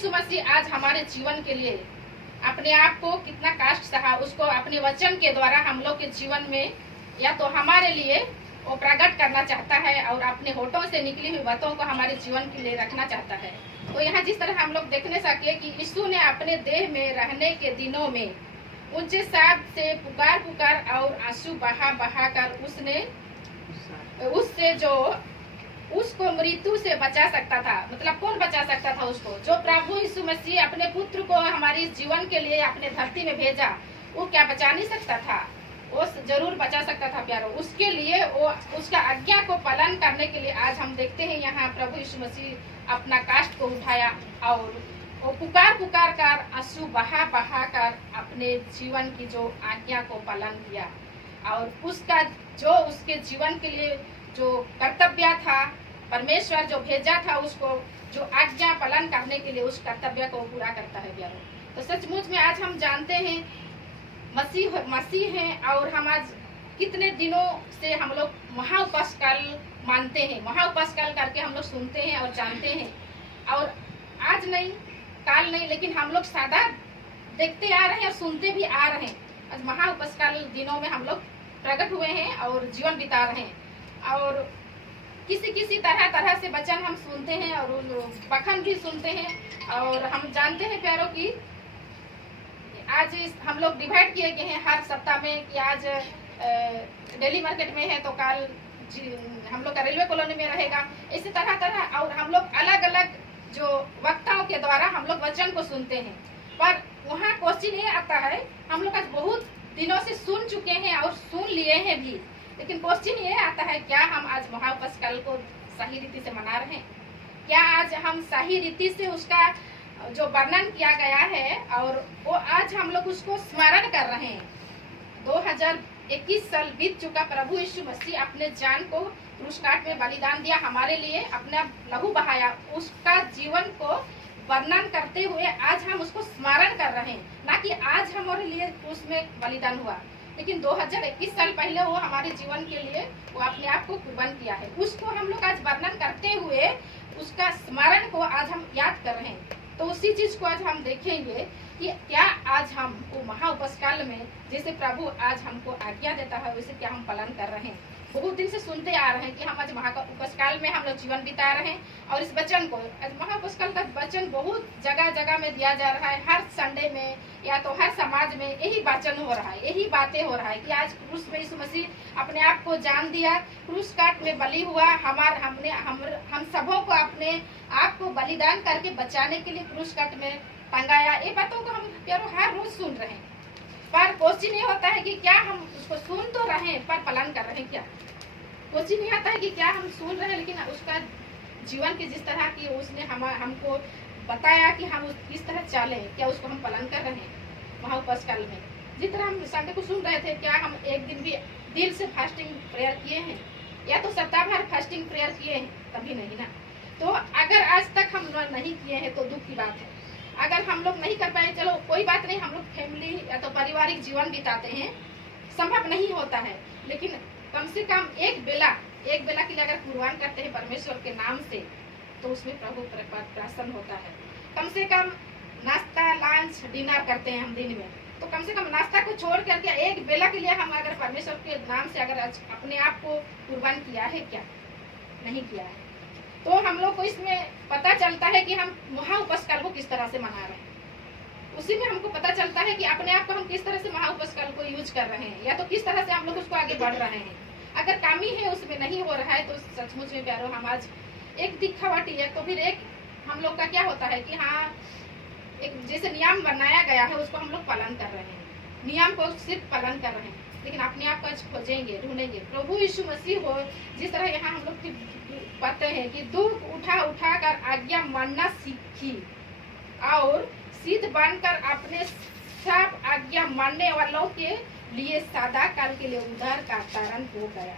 यीशु मसीह आज हमारे जीवन के लिए अपने आप को कितना कष्ट सहा, उसको अपने वचन के द्वारा हम लोग के जीवन में या तो हमारे लिए वो प्रकट करना चाहता है और अपने होठों से निकली हुई बातों को हमारे जीवन के लिए रखना चाहता है। तो यहाँ जिस तरह हम लोग देखने सके कि यीशु ने अपने देह में रहने के दिनों में ऊंचे शब्द से पुकार पुकार और आंसू बहा बहा कर उससे जो उसको मृत्यु से बचा सकता था, मतलब कौन बचा सकता था उसको? जो प्रभु यीशु मसीह अपने पुत्र को हमारे जीवन के लिए अपने धरती में भेजा, वो क्या बचा नहीं सकता था? वो जरूर बचा सकता था प्यारो। उसके लिए वो उसका आज्ञा को पालन करने के लिए आज हम देखते हैं यहाँ प्रभु यीशु मसीह अपना कष्ट को उठाया और वो पुकार पुकार कर आंसू बहा बहा कर अपने जीवन की जो आज्ञा को पालन किया और उसका जो उसके जीवन के लिए जो कर्तव्य था, परमेश्वर जो भेजा था उसको जो आज्ञा पालन करने के लिए उस कर्तव्य को पूरा करता है प्यारो। तो सचमुच में आज हम जानते हैं मसीह हैं और हम आज कितने दिनों से हम लोग महाउपवास काल मानते हैं, महाउपवास काल करके हम लोग सुनते हैं और जानते हैं और आज नहीं काल नहीं, लेकिन हम लोग सदा देखते आ रहे हैं और सुनते भी आ रहे हैं। आज महाउपवास काल दिनों में हम लोग प्रकट हुए हैं और जीवन बिता रहे हैं और किसी तरह से वचन हम सुनते हैं और बखन भी सुनते हैं और हम जानते हैं प्यारों की आज हम लोग डिवाइड किए गए हैं हर सप्ताह में कि आज डेली मार्केट में है तो कल हम लोग का रेलवे कॉलोनी में रहेगा। इसी तरह और हम लोग अलग अलग जो वक्ताओं के द्वारा हम लोग वचन को सुनते हैं, पर वहाँ क्वेश्चन ये आता है, हम लोग आज बहुत दिनों से सुन चुके हैं और सुन लिए हैं भी, लेकिन क्वेश्चन ये आता है क्या हम आज महाउपवास काल को सही रीति से मना रहे हैं? क्या आज हम सही रीति से उसका जो वर्णन किया गया है और वो आज हम लोग उसको स्मरण कर रहे हैं? 2021 साल बीत चुका, प्रभु यीशु मसीह अपने जान को क्रूस काट में बलिदान दिया हमारे लिए, अपना लहू बहाया, उसका जीवन को वर्णन करते हुए आज हम उसको स्मरण कर रहे हैं, ना कि आज हमारे लिए क्रूस में बलिदान हुआ, लेकिन 2021 साल पहले वो हमारे जीवन के लिए वो अपने आप को कुर्बान किया है। उसको हम लोग आज वर्णन करते हुए उसका स्मरण को आज हम याद कर रहे हैं। तो उसी चीज को आज हम देखेंगे कि क्या आज हम महाउपवास काल में जैसे प्रभु आज हमको आज्ञा देता है वैसे क्या हम पालन कर रहे हैं? बहुत दिन से सुनते आ रहे हैं कि हम आज महाउपवास काल में हम लोग जीवन बिता रहे हैं और इस वचन को आज महाउपवास काल का वचन बहुत जगह जगह में दिया जा रहा है। हर संडे में या तो हर समाज में यही वचन हो रहा है, यही बातें हो रहा है कि आज क्रूस में यीशु मसीह अपने आप को जान दिया, क्रूस काट में बलि हुआ, हम सबों को अपने आप को बलिदान करके बचाने के लिए क्रूस काट में टंगाया। ये बातों को हम प्यारो हर रोज सुन रहे हैं, पर क्वेश्चन ये होता है कि क्या हम उसको सुन तो रहे हैं पर पालन कर रहे हैं क्या? क्वेश्चन ये आता है कि क्या हम सुन रहे हैं लेकिन उसका जीवन की जिस तरह की उसने हमको बताया कि हम किस तरह चले, क्या उसको हम पालन कर रहे हैं? महाउपवास काल में जिस तरह हम संडे को सुन रहे थे, क्या हम एक दिन भी दिल से फास्टिंग प्रेयर किए हैं या तो सप्ताह भर फास्टिंग प्रेयर किए हैं? कभी नहीं ना। तो अगर आज तक हम नहीं किए हैं तो दुख की बात है। अगर हम लोग नहीं कर पाए, चलो कोई बात नहीं, हम लोग फैमिली या तो पारिवारिक जीवन बिताते हैं, संभव नहीं होता है, लेकिन कम से कम एक बेला के लिए अगर कुर्बान करते हैं परमेश्वर के नाम से तो उसमें प्रभु प्रसन्न होता है। कम से कम नाश्ता, लंच, डिनर करते हैं हम दिन में, तो कम से कम नाश्ता को छोड़ करके एक बेला के लिए हम अगर परमेश्वर के नाम से अगर अपने आप को कुर्बान किया है क्या? नहीं किया है। तो हम लोग को इसमें पता चलता है कि हम महाउपवास काल को किस तरह से मना रहे हैं। उसी में हमको पता चलता है कि अपने आप को हम किस तरह से महाउपवास काल को यूज कर रहे हैं या तो किस तरह से हम लोग उसको आगे बढ़ रहे हैं। अगर कमी है उसमें नहीं हो रहा है तो सचमुच में प्यारो हम आज एक दिखावटी है तो फिर एक हम लोग का क्या होता है कि हाँ एक जैसे नियम बनाया गया है उसको हम लोग पालन कर रहे हैं, नियम को सिर्फ पालन कर रहे हैं, लेकिन अपने आप को आज खोजेंगे, ढूंढेंगे। प्रभु यीशु मसीह हो जिस तरह यहाँ हम लोग पढ़ते हैं कि दुख उठा कर आज्ञा मानना सीखी और सिद्ध बनकर अपने सब आज्ञा मानने वालों के लिए सदा काल के लिए उद्धार का कारण हो गया।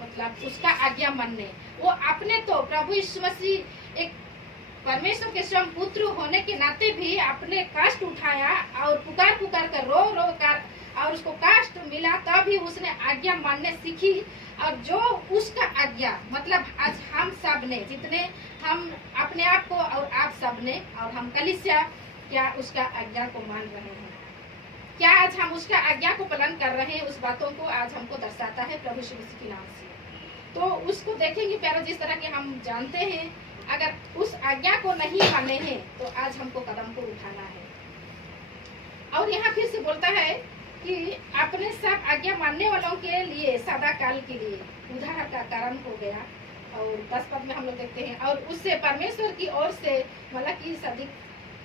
मतलब उसका आज्ञा मानने, वो अपने तो प्रभु यीशु मसीह एक परमेश्वर के स्वयं पुत्र होने के नाते भी अपने कष्ट उठाया और पुकार कर रो कर और उसको कष्ट मिला तभी उसने आज्ञा मानने सीखी। और जो उसका आज्ञा मतलब आज हम सब ने जितने हम अपने आप को और आप सब ने और हम कलीसिया क्या उसका आज्ञा को मान रहे हैं? क्या आज हम उसका आज्ञा को पालन कर रहे हैं? उस बातों को आज हमको दर्शाता है प्रभु यीशु मसीह के नाम से। तो उसको देखेंगे प्यारो, जिस तरह के हम जानते हैं अगर उस आज्ञा को नहीं माने हैं तो आज हमको कदम को उठाना है। और यहाँ फिर से बोलता है कि अपने सब आज्ञा मानने वालों के लिए सदा काल के लिए उद्धार का कारण हो गया। और 10 पद में हम लोग देखते हैं, और उससे परमेश्वर की ओर से मलाकी सदी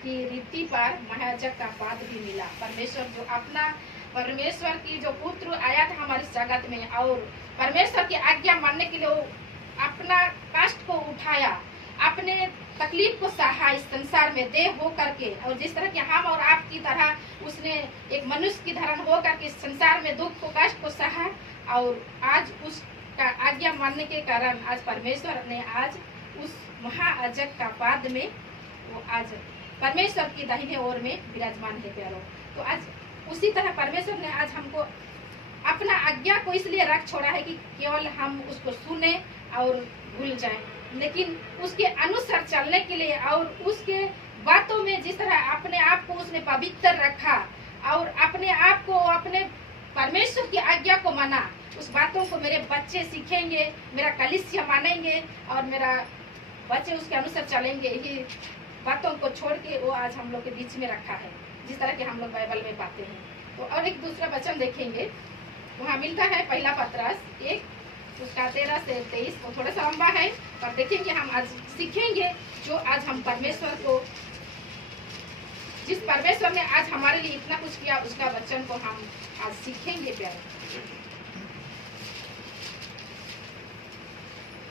की रीति पर महायाजक का पद भी मिला। परमेश्वर जो अपना परमेश्वर की जो पुत्र आया था हमारे जगत में और परमेश्वर की आज्ञा मानने के लिए वो अपना कष्ट को उठाया, अपने तकलीफ को सहा इस संसार में देह हो करके। और जिस तरह कि हम और आपकी तरह उसने एक मनुष्य की धरण हो करके इस संसार में दुख को कष्ट को सहा, और आज उसका आज्ञा मानने के कारण आज परमेश्वर ने आज उस महायाजक का पद में वो आज परमेश्वर की दाहिने ओर में विराजमान है प्यारो। तो आज उसी तरह परमेश्वर ने आज हमको अपना आज्ञा को इसलिए रख छोड़ा है कि केवल हम उसको सुने और भूल जाएं, लेकिन उसके अनुसार चलने के लिए और उसके बातों में जिस तरह अपने आप को उसने पवित्र रखा और अपने आप को अपने परमेश्वर की आज्ञा को माना, उस बातों को मेरे बच्चे सीखेंगे, मेरा कलीसिया मानेंगे और मेरा बच्चे उसके अनुसार चलेंगे। ये बातों को छोड़ के वो आज हम लोग के बीच में रखा है, जिस तरह के हम लोग बाइबल में पाते हैं। तो और एक दूसरा वचन देखेंगे, वहाँ मिलता है पहला पतरस 1 उसका 13 से 23। वो थोड़ा सा लंबा है पर देखेंगे, हम आज सीखेंगे जो आज हम परमेश्वर को, जिस परमेश्वर ने आज हमारे लिए इतना कुछ किया उसका वचन को हम आज सीखेंगे प्यारे।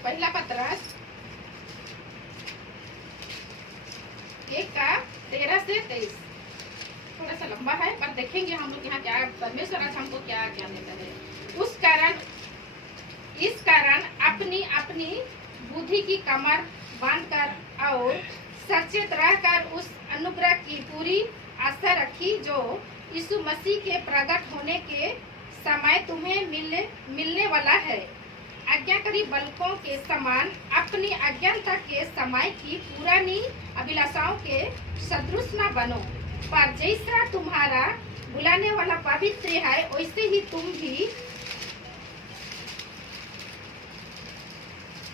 पहला पतरस 1 का 13 से 23 थोड़ा सा लंबा है पर देखेंगे हम लोग यहाँ क्या परमेश्वर आज हमको क्या क्या देता है। इस कारण अपनी अपनी बुद्धि की कमर बांधकर और सचेत रहकर उस अनुग्रह की पूरी आशा रखी जो यीशु मसीह के प्रकट होने के समय तुम्हें मिलने वाला है। आज्ञाकारी बालकों के समान अपनी अज्ञानता के समय की पुरानी अभिलाषाओं के सदृश न बनो, पर जैसा तुम्हारा बुलाने वाला पवित्र है वैसे ही तुम भी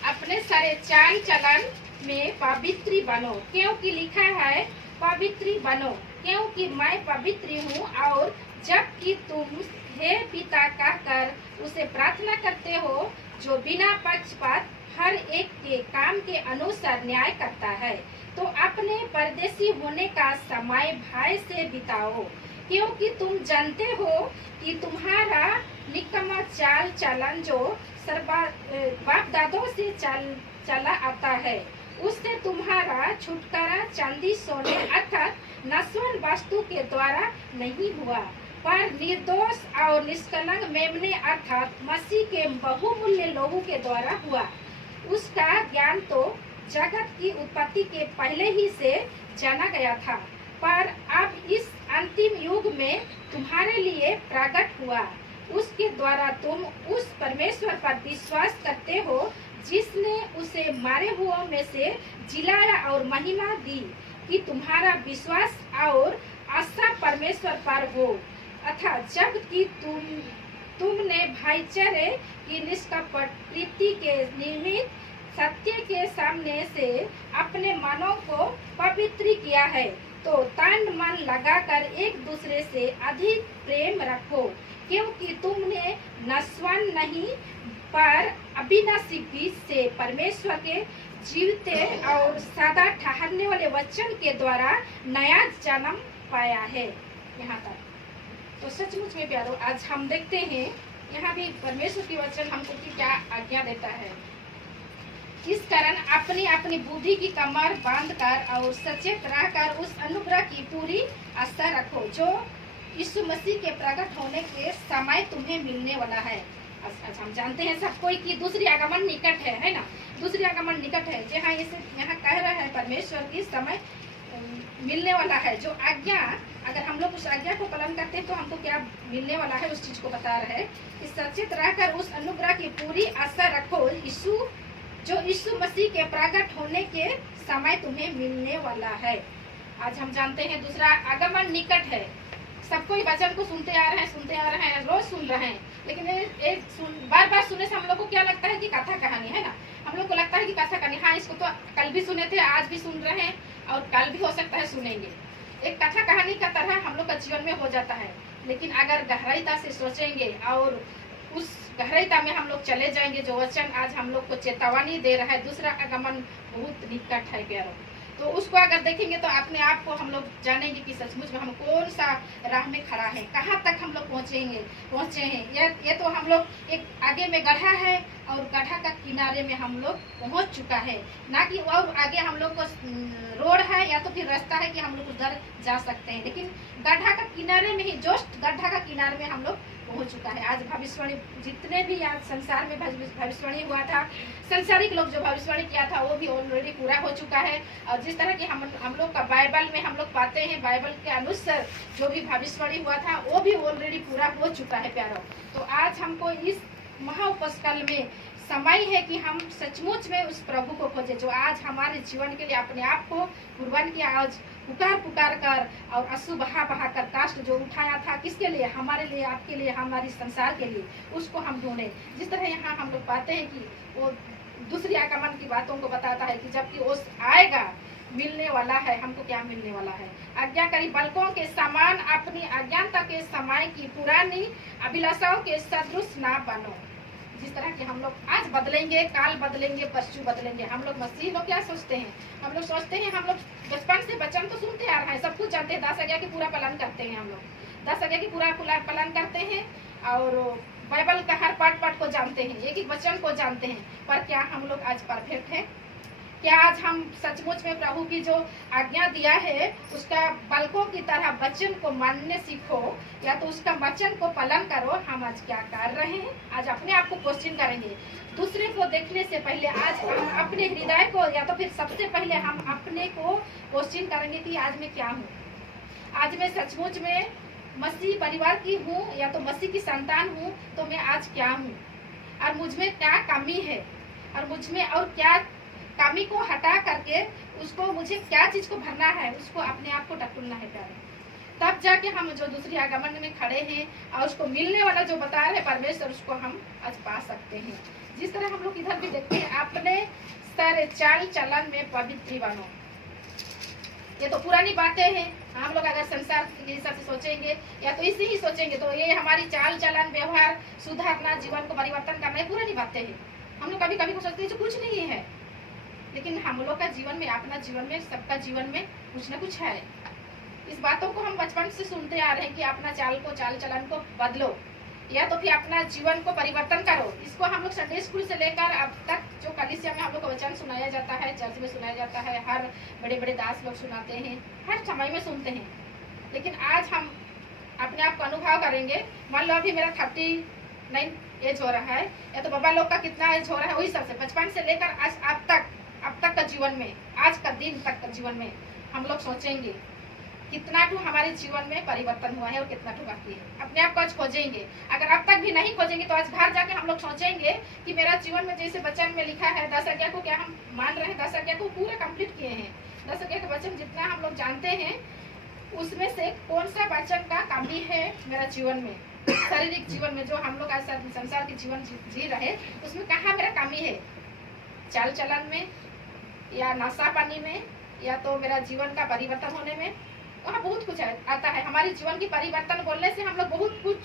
अपने सारे चाल चलन में पवित्र बनो, क्योंकि लिखा है पवित्र बनो क्योंकि मैं पवित्र हूँ। और जबकि तुम हे पिता कहकर उसे प्रार्थना करते हो जो बिना पक्षपात हर एक के काम के अनुसार न्याय करता है, तो अपने परदेशी होने का समय भय से बिताओ, क्योंकि तुम जानते हो कि तुम्हारा निकम्मा चाल चलन जो बाप दादों से चला आता है उससे तुम्हारा छुटकारा चांदी सोने अर्थात नश्वर वस्तु के द्वारा नहीं हुआ, पर निर्दोष और निष्कलंक मेमने अर्थात मसीह के बहुमूल्य लोहू के द्वारा हुआ। उसका ज्ञान तो जगत की उत्पत्ति के पहले ही से जाना गया था, पर अब इस अंतिम युग में तुम्हारे लिए प्रकट हुआ। उसके द्वारा तुम उस परमेश्वर पर विश्वास करते हो जिसने उसे मारे हुओं में से जिलाया और महिमा दी, कि तुम्हारा विश्वास और आशा परमेश्वर पर हो। अर्थात जब कि तुमने भाईचारे की निष्कपट प्रीति के निमित्त सत्य के सामने से अपने मनों को पवित्र किया है, तो तन मन लगाकर एक दूसरे से अधिक प्रेम रखो, क्योंकि तुमने नश्वर नहीं पर अविनाशी बीज से परमेश्वर के जीवते और सदा ठहरने वाले वचन के द्वारा नया जन्म पाया है। यहाँ तक तो सचमुच में प्यारो आज हम देखते हैं यहाँ भी परमेश्वर की वचन हमको की क्या आज्ञा देता है। इस कारण अपनी अपनी बुद्धि की कमर बांधकर और सचेत रहकर उस अनुग्रह की पूरी आशा रखो जो यीशु मसीह के प्रकट होने के समय तुम्हें मिलने वाला है। आज हम जानते हैं सब कोई की दूसरी आगमन निकट है ना, दूसरी आगमन निकट है। जहाँ इसे यहाँ कह रहा है परमेश्वर की समय मिलने वाला है, जो आज्ञा अगर हम लोग उस आज्ञा को पालन करते हैं तो हमको क्या मिलने वाला है, उस चीज को बता रहे हैं कि सचेत रहकर उस अनुग्रह की पूरी आशा रखो, यीशु मसीह के प्रकट होने के समय तुम्हें मिलने वाला है। आज हम जानते हैं दूसरा आगमन निकट है। सबको वचन को सुनते आ रहे हैं, रोज सुन रहे हैं, लेकिन बार बार सुनने से हम लोग को क्या लगता है कि कथा कहानी है ना, हम लोग को लगता है कि कथा कहानी, हाँ इसको तो कल भी सुने थे, आज भी सुन रहे हैं और कल भी हो सकता है सुनेंगे। एक कथा कहानी का तरह हम लोग का जीवन में हो जाता है। लेकिन अगर गहराईता से सोचेंगे और उस गहराईता में हम लोग चले जाएंगे, जो वचन आज हम लोग को चेतावनी दे रहा है, दूसरा आगमन बहुत निकट है प्यारों, तो उसको अगर देखेंगे तो अपने आप को हम लोग जानेंगे कि सचमुच में हम कौन सा राह में खड़ा है, कहाँ तक हम लोग पहुँचे हैं। ये तो हम लोग एक आगे में गड्ढा है और गड्ढा का किनारे में हम लोग पहुँच चुका है, ना कि और आगे हम लोग को रोड है या तो फिर रास्ता है कि हम लोग उधर जा सकते हैं, लेकिन गड्ढा का किनारे में ही, जस्ट गड्ढा का किनारे में हम लोग पहुंच चुका है। आज भविष्यवाणी जितने भी आज संसार में भविष्यवाणी हुआ था, संसारिक लोग जो भविष्यवाणी किया था वो भी ऑलरेडी पूरा हो चुका है। और जिस तरह की हम लोग का बाइबल में हम लोग पाते हैं, बाइबल के अनुसार जो भी भविष्यवाणी हुआ था वो भी ऑलरेडी पूरा हो चुका है प्यारों। तो आज हमको इस महाउपस्काल में समय है कि हम सचमुच में उस प्रभु को खोजे, जो आज हमारे जीवन के लिए अपने आप को कुर्बान किया, आज पुकार कर और आंसू बहा कर काष्ट जो उठाया था, किसके लिए, हमारे लिए, आपके लिए, हमारी संसार के लिए, उसको हम ढूंढे। जिस तरह यहाँ हम लोग पाते हैं कि वो दूसरी आगमन की बातों को बताता है कि जबकि वो आएगा, मिलने वाला है, हमको क्या मिलने वाला है, आज्ञाकारी बालकों के समान अपनी अज्ञानता के समय की पुरानी अभिलाषाओं के सदृश ना बनो। जिस तरह के हम लोग आज बदलेंगे, काल बदलेंगे, परसों बदलेंगे। हम लोग मसीह लोग क्या सोचते हैं, हम लोग सोचते हैं, हम लोग बचपन से वचन तो सुनते आ रहे हैं, सब कुछ जानते हैं, 10 आज्ञा की पूरा पालन करते हैं, हम लोग 10 आज्ञा की पूरा पालन करते हैं और बाइबल का हर पाठ को जानते हैं, एक एक वचन को जानते हैं। पर क्या हम लोग आज परफेक्ट हैं? क्या आज हम सचमुच में प्रभु की जो आज्ञा दिया है उसका बालकों की तरह वचन को मानने सीखो, या तो उसका वचन को पालन करो? हम आज क्या कर रहे हैं? आज अपने आप को क्वेश्चन करेंगे। दूसरे को देखने से पहले आज हम अपने हृदय को, या तो फिर सबसे पहले हम अपने को क्वेश्चन करेंगे कि आज मैं क्या हूँ, आज मैं सचमुच में मसीह परिवार की हूँ या तो मसीह की संतान हूँ, तो मैं आज क्या हूँ और मुझ में क्या कमी है, और मुझ में और क्या कमी को हटा करके उसको, मुझे क्या चीज को भरना है, उसको अपने आप को टटोलना है प्यारे। तब जाके हम जो दूसरी आगमन में खड़े हैं और उसको मिलने वाला जो बता रहे परमेश्वर, उसको हम आज पा सकते हैं। जिस तरह हम लोग इधर भी देखते हैं, अपने सारे चाल चलन में पवित्र बनो। ये तो पुरानी बातें हैं, हम लोग अगर संसार के हिसाब से सोचेंगे या तो इसी ही सोचेंगे तो ये हमारी चाल चलन व्यवहार सुधारना, जीवन को परिवर्तन करना, ये पुरानी बातें हैं। हम लोग कभी कभी को सोचते हैं जो कुछ नहीं है, लेकिन हम लोग का जीवन में, अपना जीवन में, सबका जीवन में कुछ न कुछ है। इस बातों को हम बचपन से सुनते आ रहे हैं कि अपना चाल चलन को बदलो या तो फिर अपना जीवन को परिवर्तन करो। इसको हम लोग संडे स्कूल से लेकर अब तक जो कलीसिया में हम लोग को वचन सुनाया जाता है, चर्च में सुनाया जाता है, हर बड़े बड़े दास लोग सुनाते हैं, हर समय में सुनते हैं। लेकिन आज हम अपने आप को अनुभव करेंगे, मान लो अभी मेरा 39 एज हो रहा है, या तो बाबा लोग का कितना एज हो रहा है, वही सबसे बचपन से लेकर आज अब तक का जीवन में, आज का दिन तक का जीवन में हम लोग सोचेंगे कितना टू हमारे जीवन में परिवर्तन हुआ है और कितना टू बाकी है। अपने आप को आज खोजेंगे। अगर अब तक भी नहीं खोजेंगे तो आज घर जाके हम लोग सोचेंगे कि मेरा जीवन में जैसे वचन में लिखा है 10 आज्ञा को क्या हम मान रहे हैं, 10 आज्ञा को पूरा कंप्लीट किए हैं। 10 आज्ञा का वचन जितना हम लोग जानते हैं उसमें से कौन सा वचन का कमी है मेरा जीवन में, शारीरिक जीवन में जो हम लोग आज संसार के जीवन जी रहे, उसमें कहाँ मेरा कमी है, चाल चलन में या नशा पानी में, या तो मेरा जीवन का परिवर्तन होने में, वहाँ बहुत कुछ आता है। हमारे जीवन की परिवर्तन बोलने से हम लोग बहुत कुछ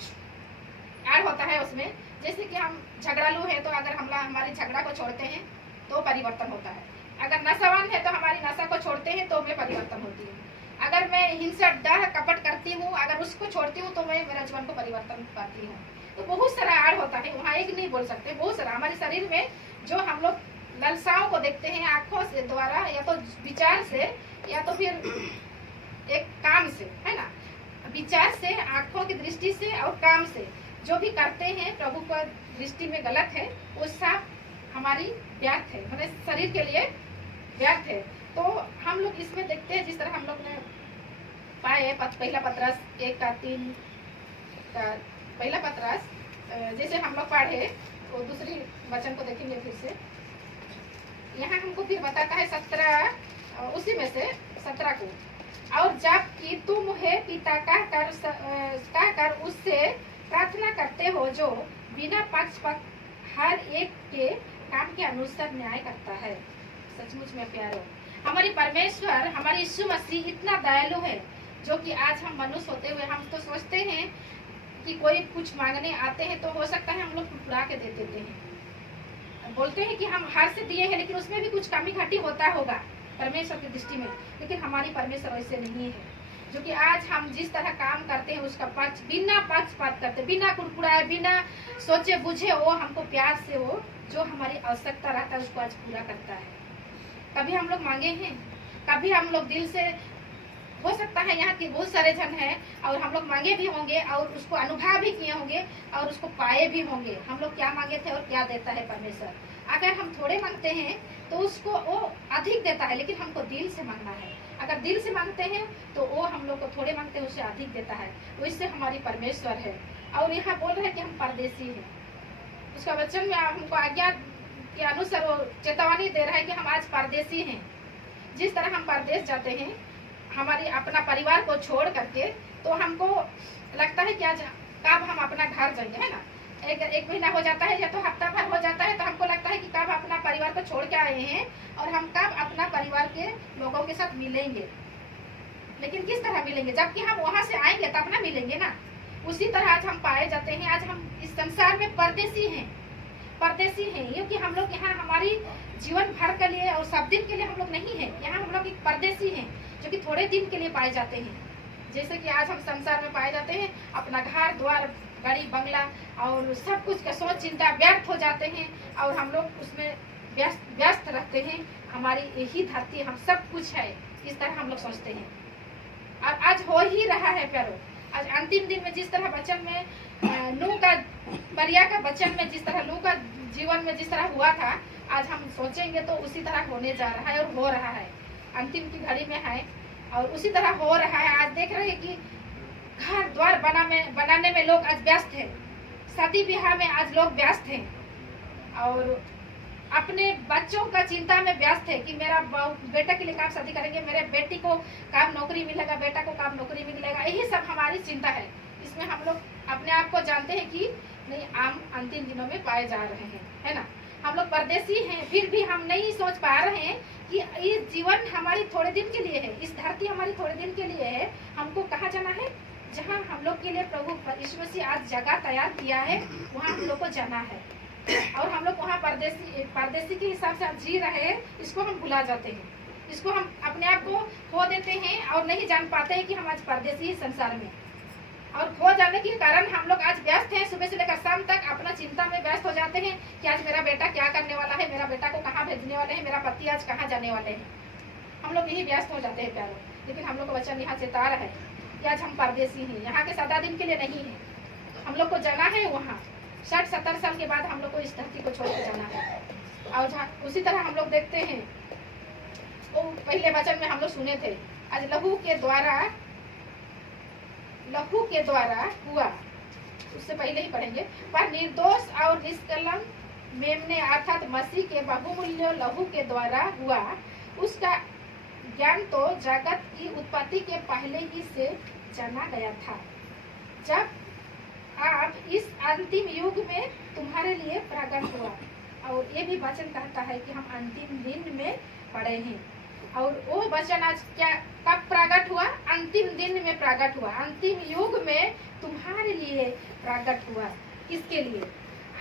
ऐड होता है उसमें। जैसे कि हम झगड़ालू है तो अगर हम हमारे झगड़ा को छोड़ते हैं तो परिवर्तन होता है। अगर नशावान है तो हमारी नशा को छोड़ते हैं तो मैं परिवर्तन होती हूँ। अगर मैं हिंसा डाह कपट करती हूँ, अगर उसको छोड़ती हूँ तो मैं मेरा जीवन को परिवर्तन पाती हूँ। तो बहुत सारा ऐड होता है, वहाँ एक नहीं बोल सकते, बहुत सारा हमारे शरीर में जो हम लोग ललसाओं को देखते हैं आंखों से द्वारा, या तो विचार से या तो फिर एक काम से, है ना, विचार से, आंखों की दृष्टि से और काम से जो भी करते हैं प्रभु को दृष्टि में गलत है, वो सब हमारी व्यर्थ है, हमारे शरीर के लिए व्यर्थ है। तो हम लोग इसमें देखते हैं जिस तरह हम लोग ने है पहला पतरस 1:3 का पहला पतरस, जैसे हम लोग पढ़े वो दूसरी वचन को देखेंगे फिर से। यहाँ हमको फिर बताता है 17 उसी में से 17 को, और जब कि तुम है पिता कहकर उससे प्रार्थना करते हो जो बिना पक्षपात हर एक के काम के अनुसार न्याय करता है। सचमुच में प्यारो, हमारी परमेश्वर हमारी यीशु मसीह इतना दयालु है, जो कि आज हम मनुष्य होते हुए हम तो सोचते हैं कि कोई कुछ मांगने आते हैं तो हो सकता है हम लोग ठुकरा के दे देते हैं, बोलते हैं कि हम हार से दिए हैं, लेकिन उसमें भी कुछ कमी घाटी होता होगा परमेश्वर की दृष्टि में। लेकिन हमारी परमेश्वर वैसे नहीं है, जो कि आज हम जिस तरह काम करते हैं उसका बिना पक्षपात करते, बिना कुड़कुड़ाए, बिना सोचे बुझे, वो हमको प्यार से वो जो हमारी आवश्यकता रहता है उसको आज पूरा करता है। कभी हम लोग मांगे हैं, कभी हम लोग दिल से, हो सकता है यहाँ के बहुत सारे जन हैं और हम लोग मांगे भी होंगे और उसको अनुभव भी किए होंगे और उसको पाए भी होंगे, हम लोग क्या मांगे थे और क्या देता है परमेश्वर। अगर हम थोड़े मांगते हैं तो उसको वो अधिक देता है, लेकिन हमको दिल से मांगना है। अगर दिल से मांगते हैं तो वो हम लोग को थोड़े मांगते हैं उससे अधिक देता है, वैसे हमारी परमेश्वर है। और यहाँ बोल रहे हैं कि हम परदेसी हैं, उसका वचन में हमको आज्ञा के अनुसार वो चेतावनी दे रहा है कि हम आज परदेसी हैं। जिस तरह हम परदेश जाते हैं हमारी अपना परिवार को छोड़ करके, तो हमको लगता है कि आज कब हम अपना घर जाएंगे, है ना। एक महीना हो जाता है या तो हफ्ता भर हो जाता है, तो हमको लगता है कि कब अपना परिवार को छोड़ के आए हैं और हम कब अपना परिवार के लोगों के साथ मिलेंगे। लेकिन किस तरह मिलेंगे, जबकि हम वहां से आएंगे तब ना मिलेंगे ना। उसी तरह आज हम पाए जाते हैं, आज हम इस संसार में परदेसी हैं, परदेसी हैं, क्योंकि हम लोग यहाँ हमारी जीवन भर के लिए और सब दिन के लिए हम लोग नहीं है, यहाँ हम लोग एक परदेसी हैं जो कि थोड़े दिन के लिए पाए जाते हैं। जैसे कि आज हम संसार में पाए जाते हैं, अपना घर द्वार गाड़ी बंगला और सब कुछ का सोच चिंता व्यर्थ हो जाते हैं और हम लोग उसमें व्यस्त रहते हैं। हमारी यही धरती, हम सब कुछ है, इस तरह हम लोग सोचते हैं। और आज हो ही रहा है प्यारो, आज अंतिम दिन में जिस तरह वचन में नूह का बरिया का वचन में जिस तरह नूह का जीवन में जिस तरह हुआ था, आज हम सोचेंगे तो उसी तरह होने जा रहा है और हो रहा है, अंतिम की घड़ी में है और उसी तरह हो रहा है। आज देख रहे हैं कि घर द्वार बनाने में लोग आज व्यस्त हैं, शादी ब्याह में आज लोग व्यस्त हैं और अपने बच्चों का चिंता में व्यस्त है कि मेरा बेटा के लिए कब शादी करेंगे, मेरे बेटी को कब नौकरी मिलेगा, बेटा को कब नौकरी मिलेगा, यही सब हमारी चिंता है। इसमें हम लोग अपने आप को जानते हैं कि नहीं, आम अंतिम दिनों में पाए जा रहे हैं, है ना। हम लोग परदेसी हैं, फिर भी हम नहीं सोच पा रहे हैं कि ये जीवन हमारी थोड़े दिन के लिए है, इस धरती हमारी थोड़े दिन के लिए है। हमको कहाँ जाना है, जहाँ हम लोग के लिए प्रभु यीशु मसीह आज जगह तैयार किया है, वहाँ हम लोग को जाना है। और हम लोग वहाँ परदेसी के हिसाब से जी रहे हैं, इसको हम भुला जाते हैं, इसको हम अपने आप को खो देते हैं और नहीं जान पाते हैं कि हम आज परदेसी हैं संसार में। और खो जाने के कारण हम लोग आज व्यस्त हैं, सुबह से लेकर शाम तक अपना चिंता में व्यस्त हो जाते हैं कि आज मेरा बेटा क्या करने वाला है, मेरा बेटा को कहाँ भेजने वाले हैं, मेरा पति आज कहाँ जाने वाले हैं। हम लोग यही व्यस्त हो जाते हैं प्यारो। लेकिन हम लोग को वचन यहाँ चेता रहा है कि आज हम परदेसी हैं, यहाँ के 7 दिन के लिए नहीं है, हम लोग को जाना है वहाँ। 60-70 साल के बाद हम लोग को इस धरती को छोड़ के जाना है। और उसी तरह हम लोग देखते हैं, वो पहले वचन में हम लोग सुने थे, आज लहू के द्वारा हुआ, उससे पहले ही पढ़ेंगे, पर निर्दोष और निष्कलंक मेमने अर्थात मसीह के बहुमूल्य लहू के द्वारा हुआ। उसका ज्ञान तो जगत की उत्पत्ति के पहले ही से जाना गया था, जब आप इस अंतिम युग में तुम्हारे लिए प्रकट हुआ। और ये भी वचन कहता है कि हम अंतिम दिन में पड़े हैं, और वो वचन आज क्या कब प्रकट हुआ, अंतिम दिन में प्रकट हुआ, अंतिम युग में तुम्हारे लिए प्रकट हुआ। किसके लिए,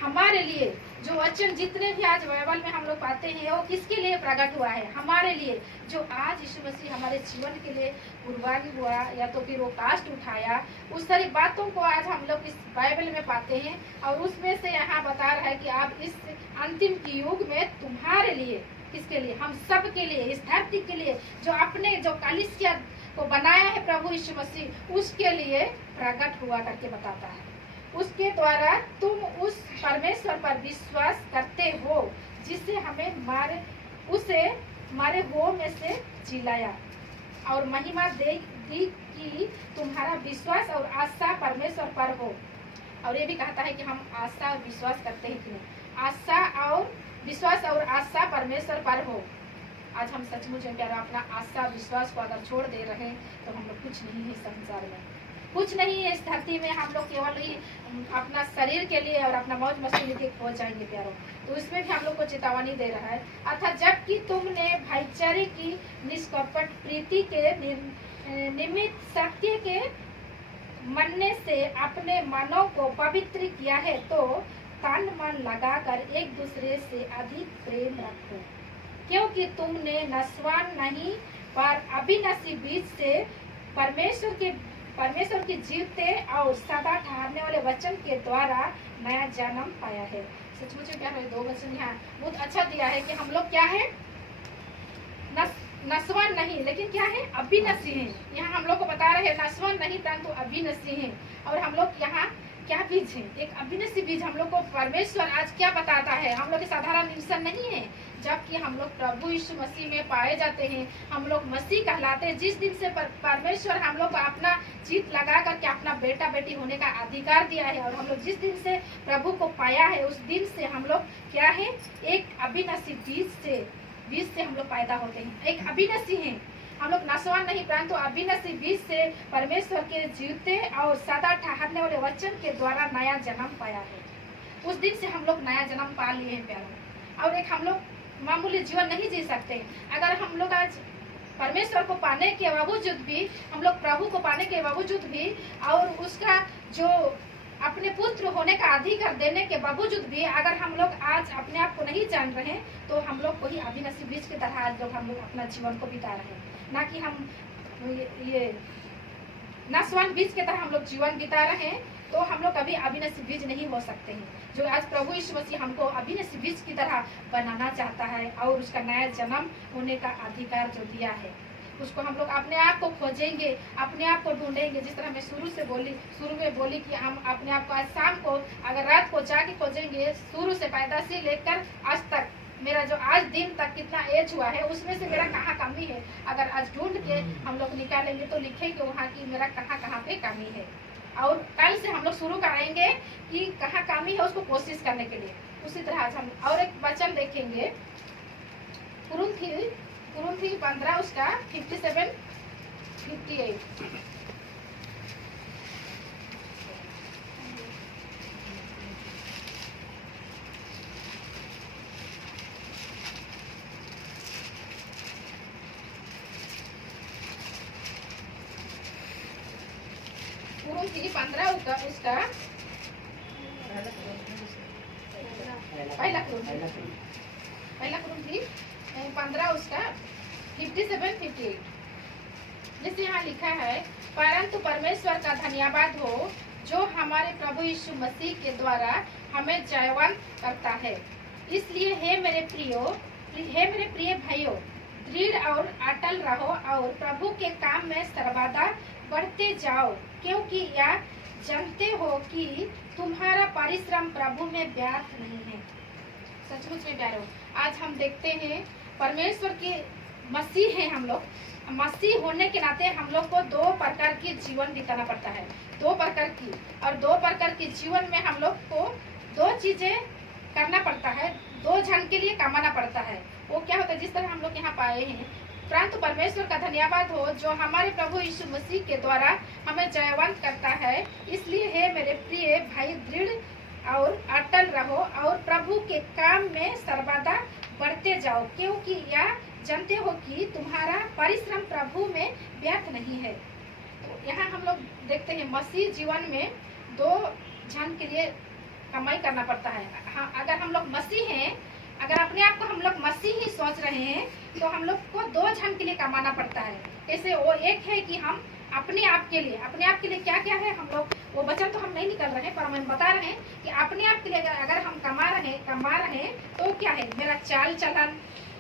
हमारे लिए। जो वचन जितने भी आज बाइबल में हम लोग पाते हैं वो किसके लिए प्रकट हुआ है, हमारे लिए। जो आज यीशु मसीह हमारे जीवन के लिए कुर्बानी हुआ या तो फिर वो कास्ट उठाया, उस सारी बातों को आज हम लोग इस बाइबल में पाते हैं। और उसमें से यहाँ बता रहा है कि आप इस अंतिम की युग में तुम्हारे लिए, किसके लिए, हम सब के लिए, इस धरती के लिए, जो अपने जो कलीसिया को बनाया है प्रभु यीशु मसीह, उसके लिए प्रकट हुआ करके बताता है। उसके द्वारा तुम उस परमेश्वर पर विश्वास करते हो जिससे हमें मारे वो में से जिलाया और महिमा देगी कि तुम्हारा विश्वास और आशा परमेश्वर पर हो। और ये भी कहता है कि हम आशा और विश्वास करते हैं कि नहीं, आशा और विश्वास और आशा परमेश्वर पर हो। आज हम सचमुच में प्यारा अपना आशा विश्वास को अगर छोड़ दे रहे हैं तो हम लोग कुछ नहीं है संसार में, कुछ नहीं है इस धरती में। हम लोग केवल ही अपना शरीर के लिए और अपना मौज मस्ती लेके खो जाएंगे प्यारों। तो इसमें भी हम लोग को चेतावनी दे रहा है, अर्थात जबकि तुमने भाईचारे की निष्कपट प्रीति के निमित्त सत्य के मानने से अपने मनों को पवित्र किया है, तो तन मन लगाकर एक दूसरे से अधिक प्रेम रखो, क्योंकि तुमने नस्वान नहीं पर अविनाशी बीज से परमेश्वर के जीवते और सदा ठहरने वाले वचन के द्वारा नया जन्म पाया है। सचमुच में क्या है, 2 वचन यहाँ बहुत अच्छा दिया है कि हम लोग क्या है, नस्वान नहीं लेकिन क्या है, अविनाशी हैं। यहाँ हम लोग को बता रहे हैं नस्वान नहीं परंतु अविनाशी हैं। और हम लोग यहाँ क्या बीज है, एक अविनाशी बीज। हम लोग को परमेश्वर आज क्या बताता है, हम लोग साधारण इंसान नहीं है, जबकि हम लोग प्रभु यीशु मसीह में पाए जाते हैं, हम लोग मसीह कहलाते हैं। जिस दिन से परमेश्वर हम लोग को अपना जीत लगा करके अपना बेटा बेटी होने का अधिकार दिया है, और हम लोग जिस दिन से प्रभु को पाया है उस दिन से हम लोग क्या है, एक अविनाशी बीज से हम लोग पैदा होते हैं, एक अविनाशी हैं। हम लोग नस्वान नहीं परंतु अविनाशी बीज से परमेश्वर के जीवते और सदा ठहरने वाले वचन के द्वारा नया जन्म पाया है। उस दिन से हम लोग नया जन्म पा लिए हैं प्यारों। और एक हम लोग मामूली जीवन नहीं जी सकते अगर हम लोग आज परमेश्वर को पाने के बावजूद भी, हम लोग प्रभु को पाने के बावजूद भी और उसका जो अपने पुत्र होने का अधिकार देने के बावजूद भी अगर हम लोग आज अपने आप को नहीं जान रहे हैं, तो हम लोग वही अविनाशी बीज की तरह आज लोग हम लोग अपना जीवन को बिता रहे हैं, ना कि हम ये नस्वान बीज की तरह हम लोग जीवन बिता रहे हैं। तो हम लोग कभी अविनाशी बीज नहीं हो सकते हैं। जो आज प्रभु यीशु मसीह हमको अविनाशी बीज की तरह बनाना चाहता है और उसका नया जन्म होने का अधिकार जो दिया है, उसको हम लोग अपने आप को खोजेंगे, अपने आप को ढूंढेंगे। जिस तरह मैं शुरू में बोली कि हम अपने आप को आज शाम को अगर रात को जाके खोजेंगे, शुरू से पैदा से लेकर आज तक मेरा जो आज दिन तक कितना एज हुआ है उसमें से मेरा कहाँ कमी है, अगर आज ढूंढ के हम लोग निकालेंगे तो लिखेंगे वहाँ की मेरा कहाँ पे कमी है। और कल से हम लोग शुरू करेंगे कि कहाँ कमी है उसको कोशिश करने के लिए। उसी तरह आज हम और एक वचन देखेंगे, कुरिन्थी 15 उसका 57-58। कुरिन्थी 15 उसका पहला कुरिन्थी 15 उसका 57-58। जैसे यहाँ लिखा है, परंतु परमेश्वर का धन्यवाद हो जो हमारे प्रभु यीशु मसीह के द्वारा हमें जयवंत करता है। इसलिए हे मेरे प्रिय भाइयों, दृढ़ और अटल रहो और प्रभु के काम में सर्वदा बढ़ते जाओ, क्योंकि यह जानते हो कि तुम्हारा परिश्रम प्रभु में व्यर्थ नहीं है। सचमुच में प्यारो, आज हम देखते हैं परमेश्वर के मसीह हैं हम लोग। मसीह होने के नाते हम लोग को 2 प्रकार की जीवन बिताना पड़ता है, 2 प्रकार की, और 2 प्रकार के जीवन में हम लोग को 2 चीजें करना पड़ता है, 2 जन के लिए कमाना पड़ता है। वो क्या होता है, जिस तरह हम लोग यहाँ पाए हैं, परंतु परमेश्वर का धन्यवाद हो जो हमारे प्रभु यीशु मसीह के द्वारा हमें जयवंत करता है। इसलिए हे मेरे प्रिय भाई, दृढ़ और अटल रहो और प्रभु के काम में सर्वदा बढ़ते जाओ, क्योंकि यह जानते हो कि तुम्हारा परिश्रम प्रभु में व्यर्थ नहीं है। तो यहाँ हम लोग देखते हैं मसीह जीवन में 2 जन के लिए कमाई करना पड़ता है। हाँ, अगर हम लोग मसीह हैं, अगर अपने आप को हम लोग मसीह ही सोच रहे हैं, तो हम लोग को 2 जन के लिए कमाना पड़ता है। जैसे वो एक है कि हम अपने आप के लिए क्या क्या है, हम लोग वो वचन तो हम नहीं निकल रहे हैं, पर हम बता रहे हैं कि अपने आप के लिए अगर हम कमा रहे हैं तो क्या है, मेरा चाल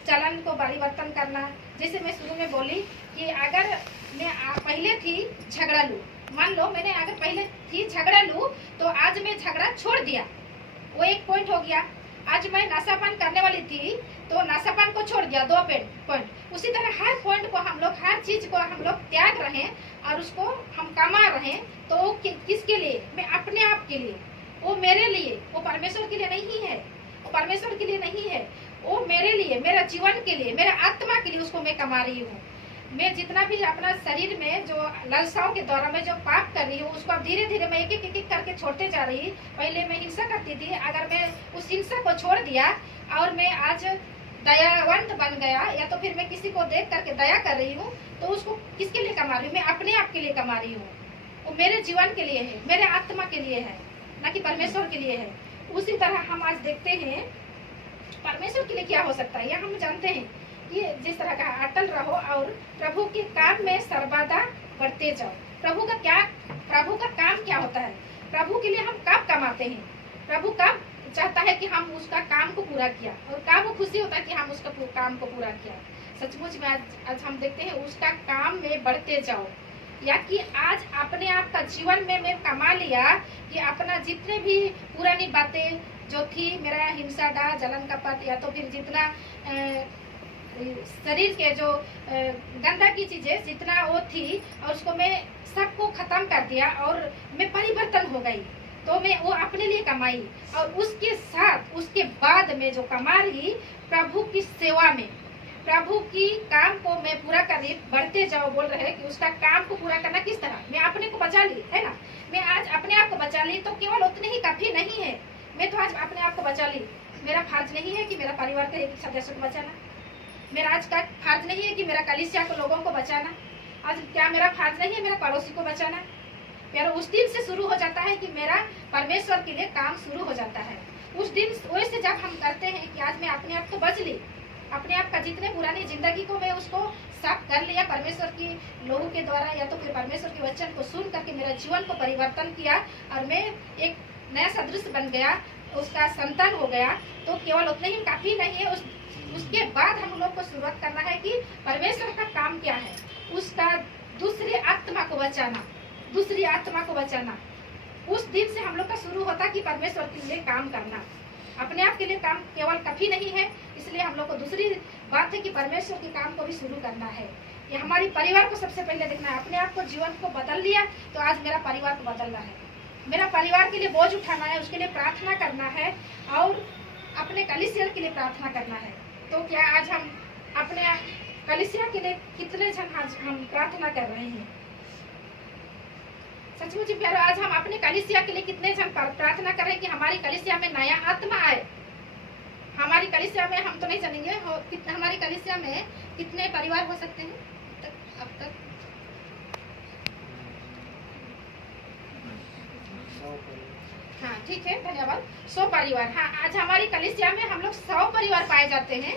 चलन को परिवर्तन करना। जैसे मैं शुरू में बोली कि अगर मैं पहले थी झगड़ालू, मान लो मैंने अगर पहले थी झगड़ालू तो आज मैं झगड़ा छोड़ दिया, वो एक पॉइंट हो गया। आज मैं नशापान करने वाली थी तो नशापान को छोड़ दिया 2 पॉइंट। उसी तरह हर पॉइंट को हम लोग, हर चीज को हम लोग त्याग रहे और उसको हम कमा रहे, तो वो किसके लिए? मैं अपने आप के लिए, वो मेरे लिए, वो परमेश्वर के लिए नहीं है, वो परमेश्वर के लिए नहीं है, वो मेरे लिए, मेरा जीवन के लिए, मेरा आत्मा के लिए उसको मैं कमा रही हूँ। मैं जितना भी अपना शरीर में जो लालसाओं के द्वारा मैं जो पाप कर रही हूँ उसको अब धीरे धीरे मैं एक एक करके छोड़ते जा रही। पहले मैं हिंसा करती थी, अगर मैं उस हिंसा को छोड़ दिया और मैं आज दयावंत बन गया, या तो फिर मैं किसी को देख करके दया कर रही हूँ, तो उसको किसके लिए कमा रही हूँ? मैं अपने आप के लिए कमा रही हूँ। वो मेरे जीवन के लिए है, मेरे आत्मा के लिए है, न कि परमेश्वर के लिए है। उसी तरह हम आज देखते हैं परमेश्वर के लिए क्या हो सकता है। या हम जानते हैं कि जिस तरह का अटल रहो और प्रभु के काम में सर्वदा बढ़ते जाओ। प्रभु का काम क्या होता है? प्रभु के लिए हम कब कमाते हैं? प्रभु कब चाहता है कि हम उसका काम को पूरा किया, और कब वो खुशी होता है कि हम उसका काम को पूरा किया। सचमुच में आज हम देखते हैं उसका काम में बढ़ते जाओ, या कि आज अपने आप का जीवन में मैं कमा लिया कि अपना जितने भी पुरानी बातें जो थी, मेरा हिंसा डा जलन कपट, या तो फिर जितना शरीर के जो गंदा की चीजें जितना वो थी, और उसको मैं सबको खत्म कर दिया और मैं परिवर्तन हो गई। तो मैं वो अपने लिए कमाई, और उसके साथ उसके बाद में जो कमा रही प्रभु की सेवा में, प्रभु की काम को मैं पूरा कर रही। बढ़ते जाओ बोल रहे हैं कि उसका काम को पूरा करना किस तरह? मैं अपने को बचा ली, है ना। मैं आज अपने आप को बचा ली, तो केवल उतने ही काफी नहीं है। मैं तो आज अपने आप को बचा ली, मेरा फर्ज नहीं है कि मेरा परिवार के एक सदस्य को बचाना। मेरा आज का फर्ज नहीं है कि मेरा कलीसिया को लोगों को बचाना। आज क्या मेरा फर्ज नहीं है मेरा पड़ोसी को बचाना? मेरा उस दिन से शुरू हो जाता है कि मेरा परमेश्वर के लिए काम शुरू हो जाता है। उस दिन वैसे जब हम करते हैं कि आज मैं अपने आप को बच ली, अपने आप का जितने पुरानी जिंदगी को मैं उसको साफ कर लिया परमेश्वर की लोगों के द्वारा, या तो फिर परमेश्वर के वचन को सुन करके मेरा जीवन को परिवर्तन किया और मैं एक नया सदृश बन गया, उसका संतान हो गया। तो केवल उतने ही काफी नहीं है। उसके बाद हम लोग को शुरुआत करना है कि परमेश्वर का काम क्या है, उसका दूसरी आत्मा को बचाना, दूसरी आत्मा को बचाना। उस दिन से हम लोग का शुरू होता कि परमेश्वर के लिए काम करना। अपने आप के लिए काम केवल काफी नहीं है, इसलिए हम लोग को दूसरी बात है कि परमेश्वर के काम को भी शुरू करना है। ये हमारी परिवार को सबसे पहले देखना है। अपने आप को जीवन को बदल लिया तो आज मेरा परिवार को बदलना है, मेरा परिवार के लिए बोझ उठाना है, उसके लिए प्रार्थना करना है और अपने कलीसिया के लिए प्रार्थना करना है। तो क्या आज हम अपने कलीसिया के लिए कितने जन आज हम प्रार्थना कर रहे हैं? सचमुच प्यारो, आज हम अपने कलीसिया के लिए कितने जन प्रार्थना कर रहे हैं कि हमारी कलीसिया में नया आत्मा आए। हमारी कलीसिया में हम तो नहीं जानेंगे हमारी कलीसिया में कितने परिवार हो सकते हैं अब तक? हाँ ठीक है, धन्यवाद। 100 परिवार। हाँ, आज हमारी कलीसिया में हम लोग 100 परिवार पाए जाते हैं।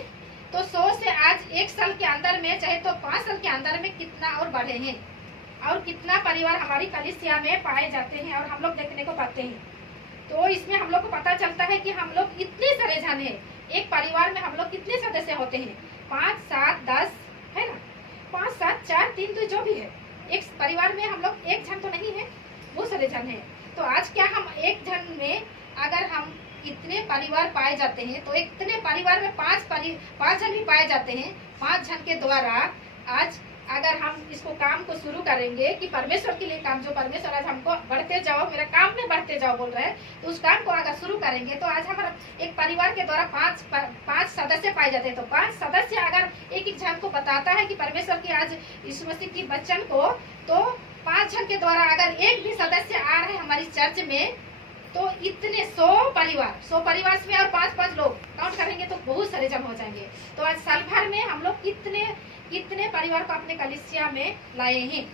तो 100 से आज 1 साल के अंदर में, चाहे तो 5 साल के अंदर में कितना और बढ़े हैं, और कितना परिवार हमारी कलीसिया में पाए जाते हैं और हम लोग देखने को पाते हैं। तो इसमें हम लोग को पता चलता है कि हम लोग इतने सारे जन हैं। एक परिवार में हम लोग कितने सदस्य होते हैं? 5, 7, 10 है ना। 5, 7, 4, 3 तो जो भी है, एक परिवार में हम लोग एक जन तो नहीं है, बहुत सारे जन है। तो आज क्या हम एक जन में अगर हम इतने परिवार पाए जाते हैं, तो इतने परिवार में 5 जन भी पाए जाते हैं। 5 जन के द्वारा आज अगर हम इसको काम को शुरू करेंगे कि परमेश्वर के लिए काम, जो परमेश्वर आज हमको बढ़ते जाओ, मेरा काम में बढ़ते जाओ बोल रहे हैं, तो उस काम को अगर शुरू करेंगे तो आज हमारा एक परिवार के द्वारा 5 सदस्य पाए जाते हैं। तो 5 सदस्य अगर एक जन को बताता है कि परमेश्वर की आज यीशु मसीह की वचन को, तो 5 जन के द्वारा अगर एक भी सदस्य आ रहे हैं हमारी चर्च में, तो इतने 100 परिवार में और 5-5 लोग काउंट करेंगे तो बहुत सारे जन हो जाएंगे। तो आज साल भर में हम लोग कितने परिवार को अपने कलीसिया में लाए हैं,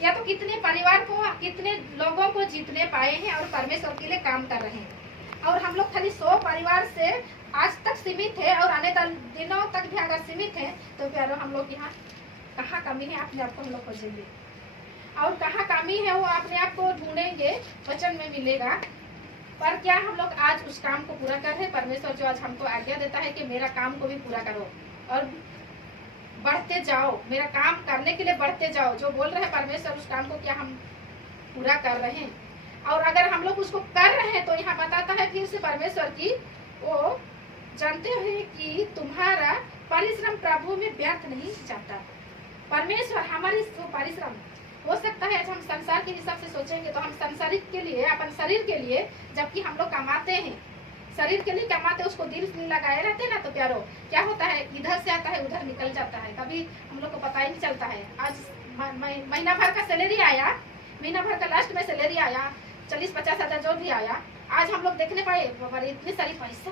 या तो कितने परिवार को, कितने लोगों को जीतने पाए हैं और परमेश्वर के लिए काम कर रहे हैं। और हम लोग खाली 100 परिवार से आज तक सीमित है और आने दिनों तक भी अगर सीमित है, तो प्यारो हम लोग यहाँ कहाँ कमी है अपने आप को हम लोग खोजेंगे, और कहाँ कमी है वो अपने आप को ढूंढेंगे, वचन में मिलेगा। पर क्या हम लोग आज उस काम को पूरा कर रहे हैं? परमेश्वर जो आज हमको आज्ञा देता है कि मेरा काम को भी पूरा करो और बढ़ते जाओ, मेरा काम करने के लिए बढ़ते जाओ, जो बोल रहे हैं परमेश्वर, उस काम को क्या हम पूरा कर रहे हैं? और अगर हम लोग उसको कर रहे हैं तो यहाँ बताता है फिर से परमेश्वर की वो जानते हैं कि तुम्हारा परिश्रम प्रभु में व्यर्थ नहीं जाता। परमेश्वर हमारी परिश्रम हो सकता है, हम संसार के हिसाब से सोचेंगे तो हम संसारिक के लिए, अपन शरीर के लिए, जबकि हम लोग कमाते हैं, शरीर के लिए कमाते, उसको दिल से लगाए रहते हैं ना, तो प्यारो क्या होता है, इधर से आता है उधर निकल जाता है, कभी हम लोग को पता ही नहीं चलता है। आज महीना भर का सैलरी आया, महीना भर का लास्ट में सैलरी आया, 40-50 हज़ार जो भी आया, आज हम लोग देखने पाए इतनी सारी पैसा,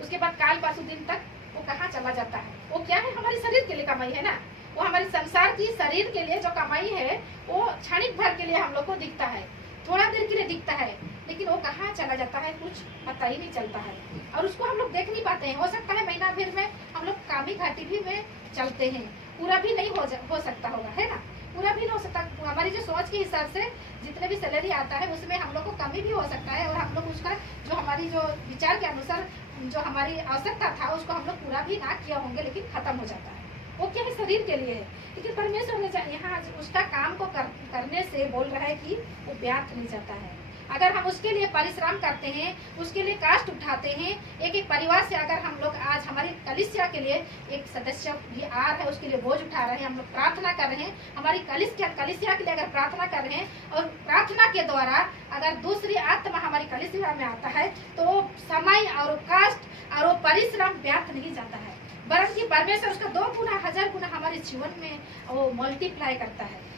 उसके बाद काल परसों दिन तक वो कहाँ चला जाता है। वो क्या है, हमारे शरीर के लिए कमाई है ना, वो हमारे संसार की शरीर के लिए जो कमाई है वो क्षणिक भर के लिए हम लोग को दिखता है, थोड़ा देर के लिए दिखता है, लेकिन वो कहाँ चला जाता है कुछ पता ही नहीं चलता है, और उसको हम लोग देख नहीं पाते हैं। हो सकता है महीना भर में हम लोग कामी घाटी भी में चलते हैं, पूरा भी नहीं हो सकता होगा, है ना, पूरा भी नहीं हो सकता। हमारी जो सोच के हिसाब से जितने भी सैलरी आता है उसमें हम लोग को कमी भी हो सकता है, और हम लोग उसका जो हमारी जो विचार के अनुसार जो हमारी आवश्यकता था उसको हम लोग पूरा भी ना किया होंगे, लेकिन खत्म हो जाता है। वो क्या है, शरीर के लिए है, लेकिन परमेश्वर ने यहाँ उसका काम को करने से बोल रहा है कि वो व्यर्थ नहीं जाता है। अगर हम उसके लिए परिश्रम करते हैं, उसके लिए कष्ट उठाते हैं, एक एक परिवार से अगर हम लोग आज हमारी कलीसिया के लिए एक सदस्य भी आ रहा है, उसके लिए बोझ उठा रहे हैं, हम लोग प्रार्थना कर रहे हैं, हमारी कलीसिया के लिए अगर प्रार्थना कर रहे हैं, और प्रार्थना के द्वारा अगर दूसरी आत्मा हमारी कलीसिया में आता है, तो वो समय और कष्ट और वो परिश्रम व्यर्थ नहीं जाता है, वरन कि परमेश्वर उसका 2 गुना 1000 गुना हमारे जीवन में वो मल्टीप्लाई करता है,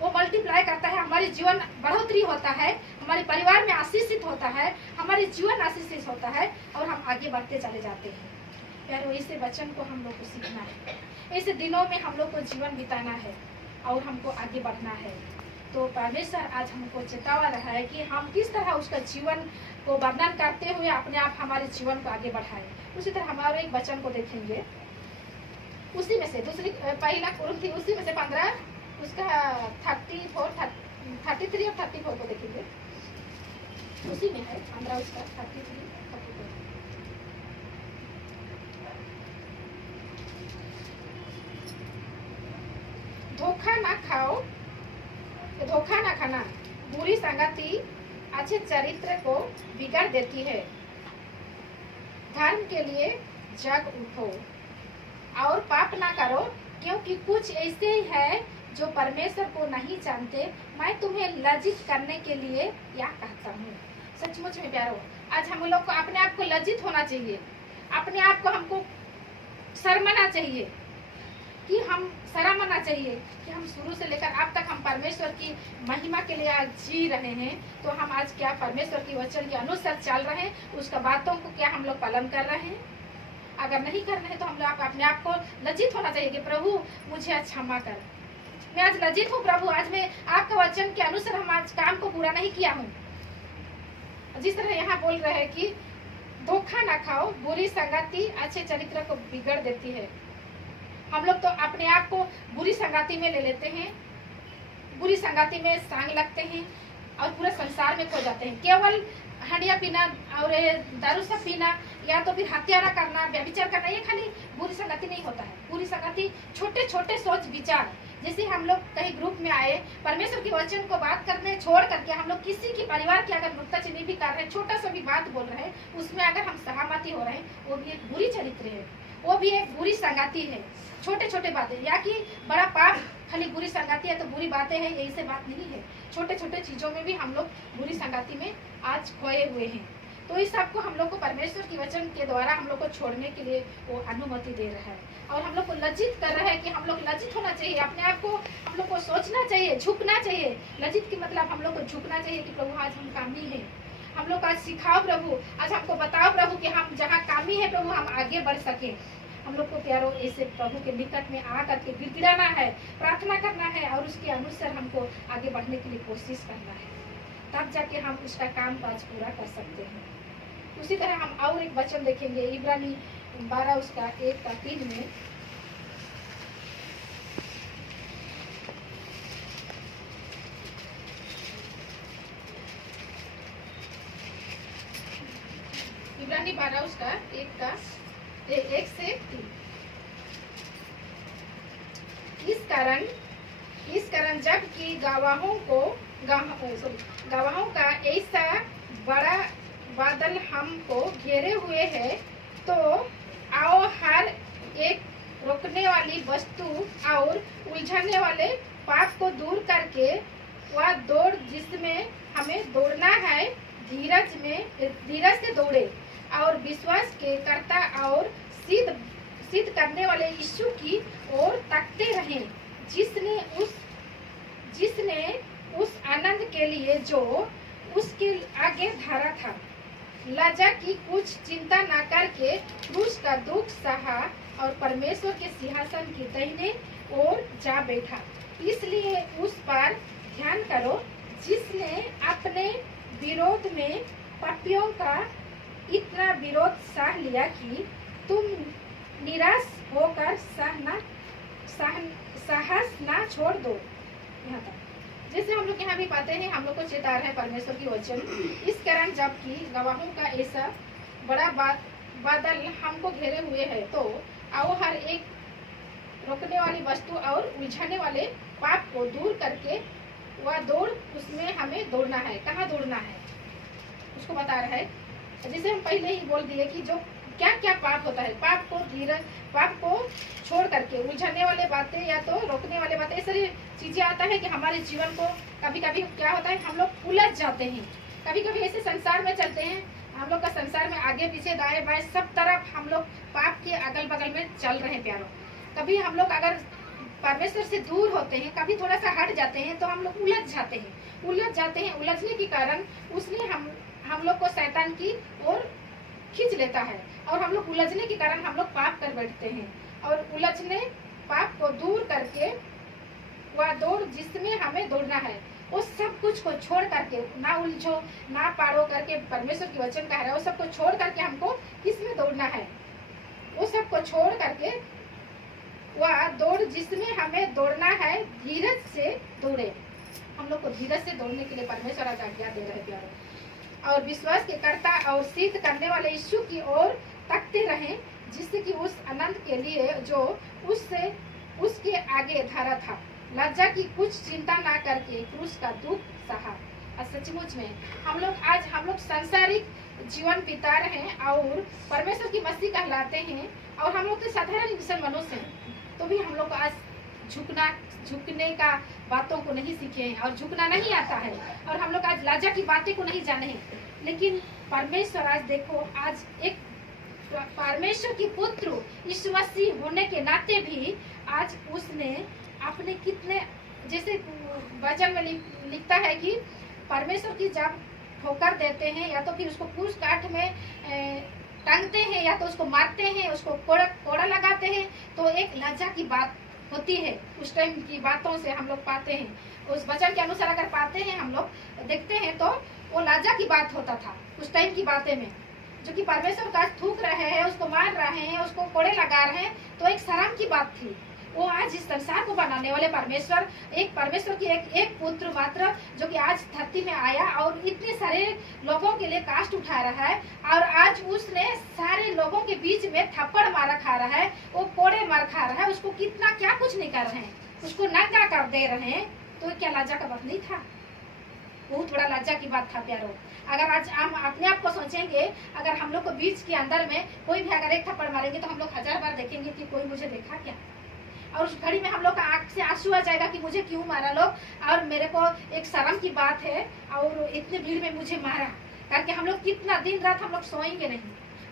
वो मल्टीप्लाई करता है, हमारे जीवन बढ़ोतरी होता है, हमारे परिवार में आशीषित होता है, हमारे जीवन आशीषित होता है, और हम आगे बढ़ते चले जाते हैं। प्यारो, इसे वचन को हम लोग को सीखना है, ऐसे दिनों में हम लोग को जीवन बिताना है और हमको आगे बढ़ना है। तो परमेश्वर आज हमको चेतावा रहा है कि हम किस तरह उसका जीवन को वर्णन करते हुए अपने आप हमारे जीवन को आगे बढ़ाए। उसी तरह हमारे एक वचन को देखेंगे, उसी में से दूसरी पहला कुरिन्थी उसी में से 15 उसका 33 और 34 को देखेंगे, उसी में है 15 उसका 33-34। धोखा ना खाओ, धोखा ना खाना, बुरी संगति अच्छे चरित्र को बिगाड़ देती है। धर्म के लिए जग उठो और पाप ना करो, क्योंकि कुछ ऐसे है जो परमेश्वर को नहीं जानते। मैं तुम्हें लज्जित करने के लिए यह कहता हूँ। सचमुच में प्यारो, आज हम लोग को अपने आप को लज्जित होना चाहिए, अपने आप को हमको शर्माना चाहिए, कि हम शर्म आना चाहिए कि हम शुरू से लेकर अब तक हम परमेश्वर की महिमा के लिए आज जी रहे हैं। तो हम आज क्या परमेश्वर की वचन के अनुसार चल रहे हैं, उसका बातों को क्या हम लोग पालन कर रहे हैं। अगर नहीं कर रहे हैं तो हम लोग अपने आप को लज्जित होना चाहिए कि प्रभु मुझे आज क्षमा कर, मैं आज लज्जित हूँ प्रभु, आज मैं आपका वचन के अनुसार हम आज काम को पूरा नहीं किया हूँ। जिस तरह यहाँ बोल रहे हैं कि धोखा ना खाओ, बुरी संगति अच्छे चरित्र को बिगड़ देती है। हम लोग तो अपने आप को बुरी संगति में ले लेते हैं, बुरी संगति में सांग लगते हैं और पूरे संसार में खो जाते हैं। केवल हंडिया पीना और दारू सब पीना या तो फिर हत्यारा करना, व्यभिचार करना, ये खाली बुरी संगति नहीं होता है। बुरी संगति छोटे छोटे सोच विचार, जैसे हम लोग कहीं ग्रुप में आए, परमेश्वर की वचन को बात करने छोड़ करके हम लोग किसी की परिवार की अगर नुक्ताचीनी भी कर रहे हैं, छोटा सा भी बात बोल रहे हैं, उसमें अगर हम सहमति हो रहे हैं, वो भी एक बुरी चरित्र है, वो भी एक बुरी संगति है। छोटे छोटे बातें, या कि बड़ा पाप खाली बुरी संगति है तो बुरी बातें हैं, यही से बात नहीं है। छोटे छोटे चीजों में भी हम लोग बुरी संगति में आज खोए हुए हैं। तो इस सबको हम लोग को परमेश्वर की वचन के द्वारा हम लोग को छोड़ने के लिए वो अनुमति दे रहा है, और हम लोग को लज्जित कर रहा है कि हम लोग लज्जित होना चाहिए, अपने आप को हम लोग को सोचना चाहिए, झुकना चाहिए। लज्जित की मतलब हम लोग को झुकना चाहिए कि प्रभु आज हम कामी है, हम लोग आज सिखाओ प्रभु, आज हमको बताओ प्रभु कि हम जहाँ कामी है प्रभु हम आगे बढ़ सके। हम लोग को प्यारो ऐसे प्रभु के निकट में आ करके गिड़गिड़ाना है, प्रार्थना करना है, और उसके अनुसार हमको आगे बढ़ने के लिए कोशिश करना है, तब जाके हम उसका काम काज पूरा कर सकते हैं। उसी तरह हम और एक वचन देखेंगे, इब्रानी 12 उसका 1-3 में। इब्रानी 12 उसका 1 से 3। इस कारण जबकि गवाहों का ऐसा बादल हमको घेरे हुए है, तो आओ हर एक रोकने वाली वस्तु और उलझाने वाले पाप को दूर करके वह दौड़ जिसमें हमें दौड़ना है, धीरज से दौड़े और विश्वास के कर्ता और सिद्ध करने वाले यीशु की ओर तकते रहें, जिसने उस आनंद के लिए जो उसके आगे धरा था, लज्जा की कुछ चिंता न करके क्रूस का दुख सहा और परमेश्वर के सिंहासन की दाहिने ओर जा बैठा। इसलिए उस पर ध्यान करो जिसने अपने विरोध में पापियों का इतना विरोध सह लिया कि तुम निराश होकर साहस ना छोड़ दो। यहाँ तक जैसे हम लोग यहाँ भी पाते हैं, हम लोग को चेता रहा है परमेश्वर की वचन, इस कारण जबकि गवाहों का ऐसा बड़ा बादल हमको घेरे हुए है, तो आओ हर एक रोकने वाली वस्तु और उलझाने वाले पाप को दूर करके वह दौड़ उसमें हमें दौड़ना है। कहाँ दौड़ना है उसको बता रहा है। जैसे हम पहले ही बोल दिए कि जो क्या क्या पाप होता है, पाप को छोड़ करके उलझाने वाले बातें या तो रोकने वाले बातें, ऐसी चीजें आता है कि हमारे जीवन को कभी कभी क्या होता है, हम लोग उलझ जाते हैं। कभी कभी ऐसे संसार में चलते हैं, हम लोग का संसार में आगे पीछे दाएं बाएं सब तरफ हम लोग पाप के अगल बगल में चल रहे हैं प्यारों। कभी हम लोग अगर परमेश्वर से दूर होते हैं, कभी थोड़ा सा हट जाते हैं, तो हम लोग उलझ जाते हैं। उलझने के कारण उसने हम लोग को शैतान की ओर खींच लेता है और हम लोग उलझने के कारण हम लोग पाप कर बैठते हैं। और उलझने पाप को दूर करके वह दौड़ जिसमें हमें दौड़ना है, वो सब कुछ को छोड़ करके, ना उलझो ना पारो करके परमेश्वर की वचन कह रहा है, वो सब को छोड़ करके हमको किसमें दौड़ना है, वो सब को छोड़ करके वह दौड़ जिसमें हमें दौड़ना है, धीरज से दौड़े। हम लोग को धीरज से दौड़ने के लिए परमेश्वर आज आज्ञा दे रहे प्यारे। और विश्वास के कर्ता और सिद्ध करने वाले यीशु की ओर तकते रहें, जिससे कि उस आनंद के लिए जो उसके आगे धरा था, लज्जा की कुछ चिंता ना करके क्रूस का दुख सहा। और सचमुच में हम लोग सांसारिक जीवन बिता रहे हैं और परमेश्वर की मसीह कहलाते हैं, और हम लोग तो साधारण इंसान मनुष्य हैं, तो भी हम लोग आज झुकने का बातों को नहीं सीखे हैं और झुकना नहीं आता है, और हम लोग आज लज्जा की बातें को नहीं जाने हैं। लेकिन परमेश्वर आज देखो, आज एक परमेश्वर की पुत्र यीशु मसीह होने के नाते भी आज उसने अपने कितने, जैसे वचन में लिखता है कि परमेश्वर की जब ठोकर देते हैं या तो फिर उसको क्रूस काठ में टांगते हैं या तो उसको मारते हैं, उसको कोड़ा लगाते हैं, तो एक लज्जा की बात होती है। उस टाइम की बातों से हम लोग पाते हैं, उस वचन के अनुसार अगर पाते हैं हम लोग देखते हैं, तो वो लज्जा की बात होता था उस टाइम की बातें में। जो कि परमेश्वर का थूक रहे हैं, उसको मार रहे हैं, उसको कोड़े लगा रहे हैं, तो एक शर्म की बात थी। वो आज इस संसार को बनाने वाले परमेश्वर की एक पुत्र मात्र, जो कि आज धरती में आया और इतने सारे लोगों के लिए कास्ट उठा रहा है, और आज उसने सारे लोगों के बीच में थप्पड़ मारा खा रहा है, वो कोड़े मार खा रहा है, उसको कितना क्या कुछ नहीं कर रहे हैं, उसको नंगा कर दे रहे हैं, तो क्या लज्जा का बात नहीं था? बहुत बड़ा लज्जा की बात था प्यारो। अगर आज हम अपने आप को सोचेंगे, अगर हम लोग को बीच के अंदर में कोई भी अगर एक थप्पड़ मारेंगे, तो हम लोग 1000 बार देखेंगे कि कोई मुझे देखा क्या, और उस घड़ी में हम लोग का आंख से आंसू आ जाएगा कि मुझे क्यों मारा लोग, और मेरे को एक शर्म की बात है, और इतने भीड़ में मुझे मारा करके हम लोग कितना दिन रात हम लोग सोएंगे नहीं।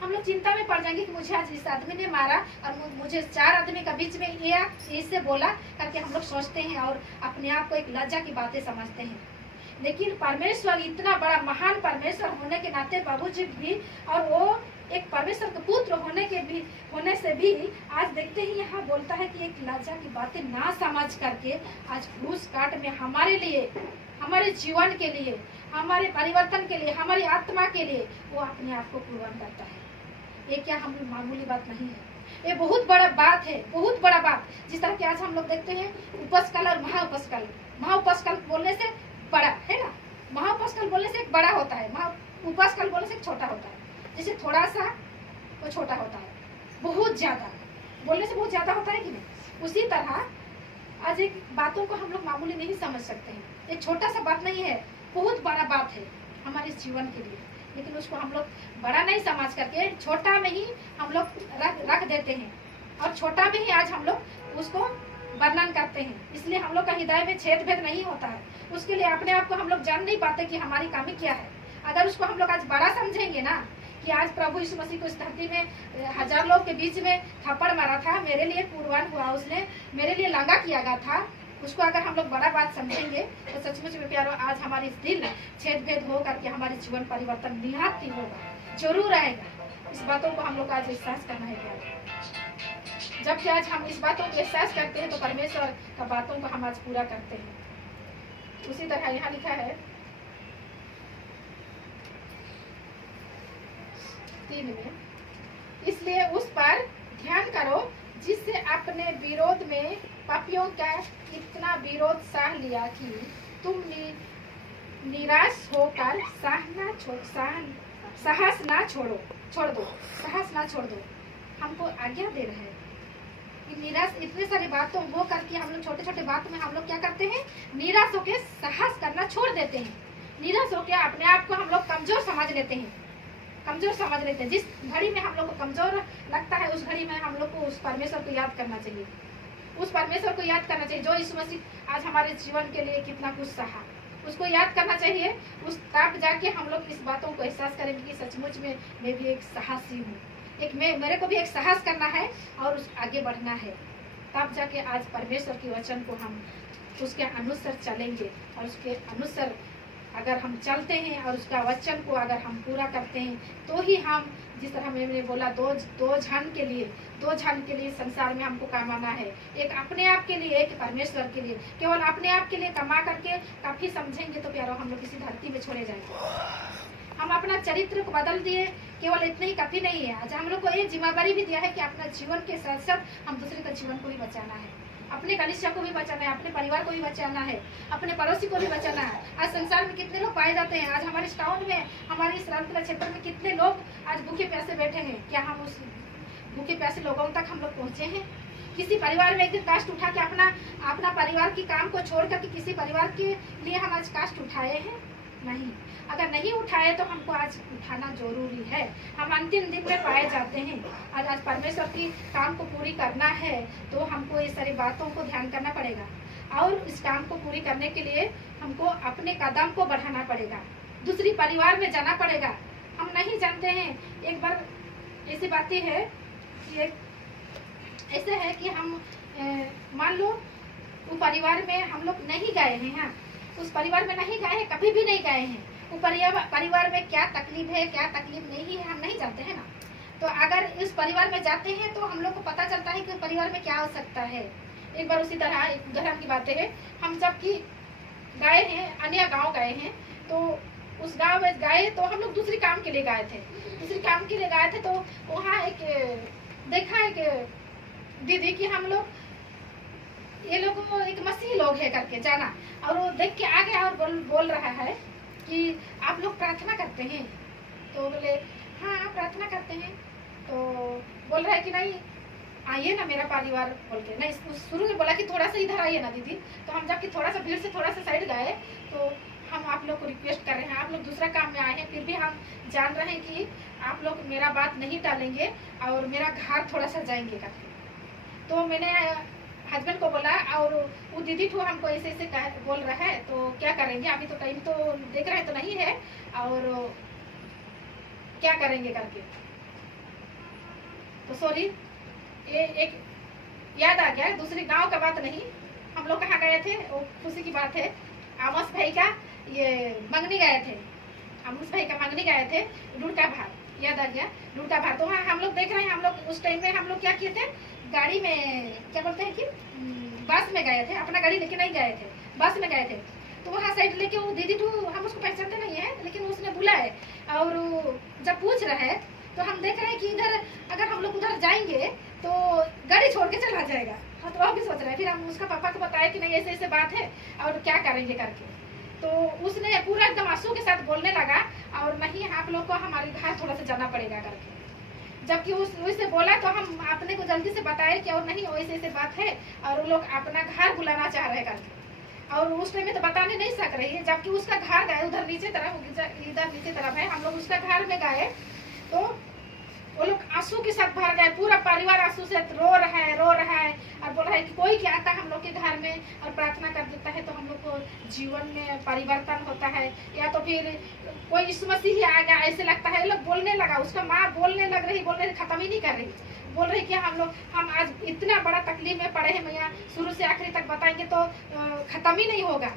हम लोग चिंता में पड़ जाएंगे कि मुझे आज इस आदमी ने मारा और मुझे 4 आदमी का बीच में ये इससे बोला करके हम लोग सोचते हैं और अपने आप को एक लज्जा की बातें समझते हैं। लेकिन परमेश्वर इतना बड़ा महान परमेश्वर होने के नाते बाबूजी भी, और वो एक परमेश्वर के पुत्र होने से भी आज देखते ही यहाँ बोलता है कि एक लज्जा की बातें ना समझ करके आज क्रूस काट में हमारे लिए, हमारे जीवन के लिए, हमारे परिवर्तन के लिए, हमारी आत्मा के लिए वो अपने आप को कुर्बान करता है। ये क्या हम मामूली बात नहीं है, ये बहुत बड़ा बात है, बहुत बड़ा बात। जिस तरह के आज हम लोग देखते हैं उपस्कल और महाउपस्कल बोलने से बड़ा है ना, महाउपस्कल बोलने से एक बड़ा होता है, उपस्कल बोलने से एक छोटा होता है। जैसे थोड़ा सा वो छोटा होता है, बहुत ज्यादा बोलने से बहुत ज्यादा होता है कि नहीं, उसी तरह आज एक बातों को हम लोग मामूली नहीं समझ सकते हैं। एक छोटा सा बात नहीं है, बहुत बड़ा बात है हमारे जीवन के लिए। लेकिन उसको हम लोग बड़ा नहीं समझ करके छोटा में ही हम लोग रख देते हैं, और छोटा में ही आज हम लोग उसको वर्णन करते हैं। इसलिए हम लोग का हृदय में छेद भेद नहीं होता है। उसके लिए अपने आप को हम लोग जान नहीं पाते कि हमारी कमी क्या है। अगर उसको हम लोग आज बड़ा समझेंगे ना, कि आज प्रभु यीशु मसीह को इस धरती में 1000 लोग के बीच में थप्पड़ मारा था, मेरे लिए कुर्बान हुआ, उसने मेरे लिए लांगा किया गया था, उसको अगर हम लोग बड़ा बात समझेंगे तो सचमुच में प्यारो आज हमारी दिल छेद भेद हो करके हमारे जीवन परिवर्तन निहात ही होगा, जरूर आएगा। इस बातों को हम लोग आज एहसास करना है प्यारो। जबकि आज हम इस बातों को एहसास करते हैं तो परमेश्वर का बातों को हम आज पूरा करते हैं। उसी तरह यहाँ लिखा है 3 में, इसलिए उस पर ध्यान करो जिससे अपने विरोध में पापियों का इतना विरोध सह लिया कि तुम निराश होकर साहस ना छोड़ दो। हमको आज्ञा दे रहे हैं कि निराश इतने सारी बातों वो करके हम लोग छोटे छोटे बातों में हम लोग क्या करते हैं, निराश होकर साहस करना छोड़ देते हैं। निराश होकर अपने आप को हम लोग कमजोर समझ लेते हैं। जिस घड़ी में हम लोग को कमजोर लगता है उस घड़ी में हम लोग को उस परमेश्वर को याद करना चाहिए। उस परमेश्वर को याद करना चाहिए जो यीशु मसीह आज हमारे जीवन के लिए कितना कुछ सहा, उसको याद करना चाहिए। उस तब जाके हम लोग इस बातों को एहसास करेंगे कि सचमुच में मैं भी एक साहसी हूँ, मेरे को भी एक साहस करना है और आगे बढ़ना है। तब जाके आज परमेश्वर के वचन को हम उसके अनुसार चलेंगे, और उसके अनुसार अगर हम चलते हैं और उसका वचन को अगर हम पूरा करते हैं तो ही हम, जिस तरह मैंने बोला, दो झन के लिए संसार में हमको कमाना है। एक अपने आप के लिए, एक परमेश्वर के लिए। केवल अपने आप के लिए कमा करके काफी समझेंगे तो प्यारो हम लोग किसी धरती में छोड़े जाएंगे। हम अपना चरित्र को बदल दिए, केवल इतने ही काफी नहीं है। आज हम लोग को ये जिम्मेदारी भी दिया है कि अपना जीवन के साथ साथ हम दूसरे का जीवन को भी बचाना है, अपने कलिसिया को भी बचाना है, अपने परिवार को भी बचाना है, अपने पड़ोसी को भी बचाना है। आज संसार में कितने लोग पाए जाते हैं, आज हमारे इस टाउन में, हमारे इस रामतला क्षेत्र में कितने लोग आज भूखे प्यासे बैठे हैं। क्या हम उस भूखे प्यासे लोगों तक हम लोग पहुँचे हैं? किसी परिवार में एक दिन कास्ट उठा के अपना परिवार की काम को छोड़ करके किसी परिवार के लिए हम आज कास्ट उठाए हैं? नहीं। अगर नहीं उठाए तो हमको आज उठाना जरूरी है। हम अंतिम दिन में पाए जाते हैं। आज परमेश्वर की काम को पूरी करना है तो हमको ये सारी बातों को ध्यान करना पड़ेगा, और इस काम को पूरी करने के लिए हमको अपने कदम को बढ़ाना पड़ेगा, दूसरी परिवार में जाना पड़ेगा। हम नहीं जानते हैं, एक बार ऐसी बातें है कि ऐसे है कि हम मान लो वो परिवार में हम लोग नहीं गए हैं, हाँ, उस परिवार में नहीं गए हैं, कभी भी नहीं गए हैं। वो परिवार में क्या तकलीफ है, क्या तकलीफ नहीं है, हम नहीं जानते हैं ना। तो अगर इस परिवार में जाते हैं तो हम लोग को पता चलता है कि परिवार में क्या हो सकता है। एक बार उसी तरह एक उदाहरण की बातें है, हम जब की गए हैं, अन्य गांव गए हैं, तो उस गांव में गए तो हम लोग दूसरी काम के लिए गए थे। तो वहाँ देखा एक दीदी कि हम लोग, ये लोग एक मसीही लोग है करके जाना, और वो देख के आ गया और बोल रहा है कि आप लोग प्रार्थना करते हैं? तो बोले हाँ प्रार्थना करते हैं। तो बोल रहा है कि नहीं आइए ना मेरा परिवार, बोल के नहीं, शुरू में बोला कि थोड़ा सा इधर आइए ना दीदी। तो हम जबकि थोड़ा सा भीड़ से थोड़ा सा साइड गए तो हम आप लोग को रिक्वेस्ट कर रहे हैं, आप लोग दूसरा काम में आए हैं, फिर भी हम जान रहे हैं कि आप लोग मेरा बात नहीं टालेंगे और मेरा घर थोड़ा सा जाएंगे करके। तो मैंने हस्बैंड को बोला, और वो दीदी को हमको ऐसे बोल रहा है, तो क्या करेंगे, अभी तो टाइम तो देख रहे हैं तो नहीं है, और क्या करेंगे करके। तो सॉरी, ये एक याद आ गया, दूसरी गांव का बात नहीं, हम लोग कहाँ गए थे, वो खुशी की बात है, आमोस भाई का ये मंगनी गए थे, लुड़का भार, याद आ गया, लुड़का भार। तो वहाँ हम लोग देख रहे हैं, हम लोग उस टाइम में हम लोग क्या किए थे, गाड़ी में क्या बोलते हैं कि बस में गए थे, अपना गाड़ी लेके नहीं गए थे, बस में गए थे। तो वहाँ साइड लेके वो दीदी तो हम उसको पहचानते नहीं है, लेकिन उसने बुलाए, और जब पूछ रहे हैं तो हम देख रहे हैं कि इधर अगर हम लोग उधर जाएंगे तो गाड़ी छोड़ के चला जाएगा। हाँ, तो वह भी सोच रहे हैं। फिर हम उसका पापा को बताया कि नहीं ऐसे ऐसे बात है और क्या करेंगे करके। तो उसने पूरा एकदम आंसू के साथ बोलने लगा, और नहीं आप लोग को हमारे घर थोड़ा सा जाना पड़ेगा करके। जबकि उससे बोला तो हम अपने को जल्दी से बताए कि और नहीं वैसे ऐसे बात है, और वो लोग अपना घर बुलाना चाह रहे करके। और उस टाइम में तो बताने नहीं सक रही है, जबकि उसका घर गए उधर नीचे तरफ, इधर नीचे तरफ है, हम लोग उसका घर में गए तो वो लोग आंसू के साथ भर गए, पूरा परिवार आंसू से रो रहा है और बोल रहा है कि कोई क्या आता है हम लोग के घर में और प्रार्थना कर देता है तो हम लोग को जीवन में परिवर्तन होता है, या तो फिर कोई यीशु मसीह ही आ गया ऐसे लगता है। लोग बोलने लगा, उसका माँ बोलने लग रही, खत्म ही नहीं कर रही, बोल रही कि हम आज इतना बड़ा तकलीफ में पड़े हैं मैया, शुरू से आखिरी तक बताएंगे तो खत्म ही नहीं होगा,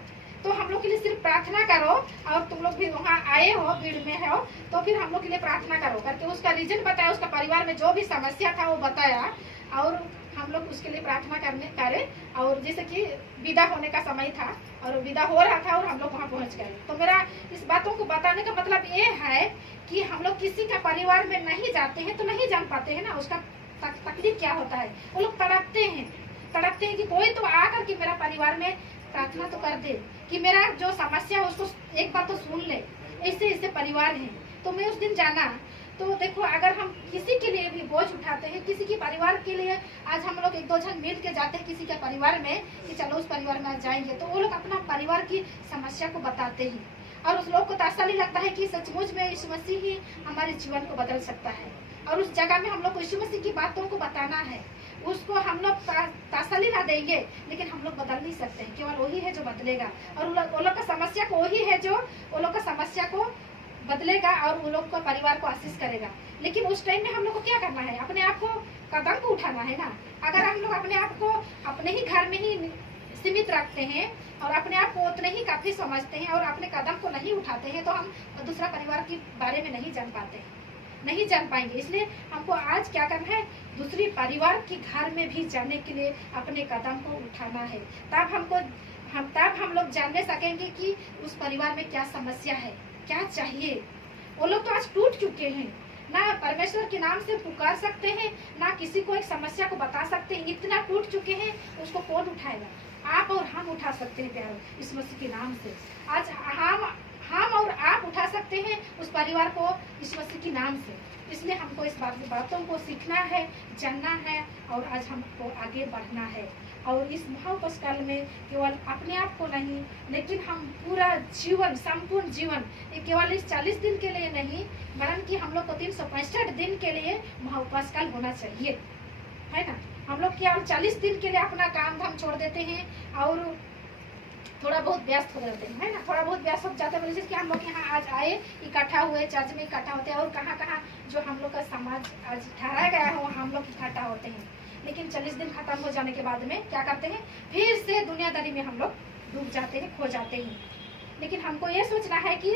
तो हम लोग के लिए सिर्फ प्रार्थना करो, और तुम लोग भी वहाँ आए हो, भीड़ में हो तो फिर हम लोग के लिए प्रार्थना करो करके उसका रीजन बताया, उसका परिवार में जो भी समस्या था वो बताया, और हम लोग उसके लिए प्रार्थना करे। और जैसे कि विदा होने का समय था और विदा हो रहा था और हम लोग वहाँ पहुँच गए। तो मेरा इस बातों को बताने का मतलब ये है कि हम लोग किसी का परिवार में नहीं जाते हैं तो नहीं जान पाते हैं ना उसका तकलीफ क्या होता है। वो लोग तड़पते हैं कि कोई तो आकर के मेरा परिवार में प्रार्थना तो कर दे, कि मेरा जो समस्या है उसको एक बार तो सुन ले। ऐसे परिवार हैं। तो मैं उस दिन जाना तो देखो, अगर हम किसी के लिए भी बोझ उठाते हैं, किसी के परिवार के लिए, आज हम लोग एक दो जन मिल के जाते हैं किसी के परिवार में कि चलो उस परिवार में आज जाएंगे, तो वो लोग अपना परिवार की समस्या को बताते हैं और उस लोग को तसल्ली लगता है कि सचमुच में यीशु मसीह ही हमारे जीवन को बदल सकता है। और उस जगह में हम लोग को यीशु मसीह की बातों को बताना है, उसको हम लोग तसल्ली ना देंगे लेकिन हम लोग बदल नहीं सकते हैं, केवल वही है जो बदलेगा। और वो लोग का समस्या को वही है जो वो लोग का समस्या को बदलेगा और वो लोग का परिवार को आशीष करेगा। लेकिन उस टाइम में हम लोग को क्या करना है, अपने आप को कदम को उठाना है ना। अगर हम लोग अपने आप को अपने ही घर में ही सीमित रखते हैं और अपने आप को उतने ही काफी समझते हैं और अपने कदम को नहीं उठाते हैं तो हम दूसरा परिवार के बारे में नहीं जान पाते हैं, नहीं जान पाएंगे। इसलिए हमको आज क्या करना है, दूसरी परिवार के घर में भी जाने के लिए अपने कदम को उठाना है। तब हम लोग जानने सकेंगे कि उस परिवार में क्या समस्या है, क्या चाहिए। वो लोग तो आज टूट चुके हैं, ना परमेश्वर के नाम से पुकार सकते हैं, ना किसी को एक समस्या को बता सकते हैं। इतना टूट चुके हैं, उसको कौन उठाएगा? आप और हम उठा सकते हैं प्यारो, इस मसीह के नाम से। आज हम और आप उठा सकते हैं उस परिवार को इस मसीह के नाम से। इसलिए हमको इस बातों को सीखना है, जानना है और आज हमको आगे बढ़ना है। और इस महाउपस्काल में केवल अपने आप को नहीं, लेकिन हम पूरा जीवन, संपूर्ण जीवन, ये केवल इस 40 दिन के लिए नहीं, वरन कि हम लोग को 365 दिन के लिए महाउपस्काल होना चाहिए, है ना। हम लोग केवल 40 दिन के लिए अपना काम धाम छोड़ देते हैं और थोड़ा बहुत व्यस्त हो जाते हैं, है ना। थोड़ा बहुत व्यस्त हो जाते हैं, जैसे कि हम लोग यहाँ आज आए, इकट्ठा हुए, चर्च में इकट्ठा होते हैं और कहाँ कहाँ जो हम लोग का समाज आज ठहराया गया है हम लोग इकट्ठा होते हैं। लेकिन 40 दिन खत्म हो जाने के बाद में क्या करते हैं, फिर से दुनियादारी में हम लोग डूब जाते हैं, खो जाते हैं। लेकिन हमको ये सोचना है कि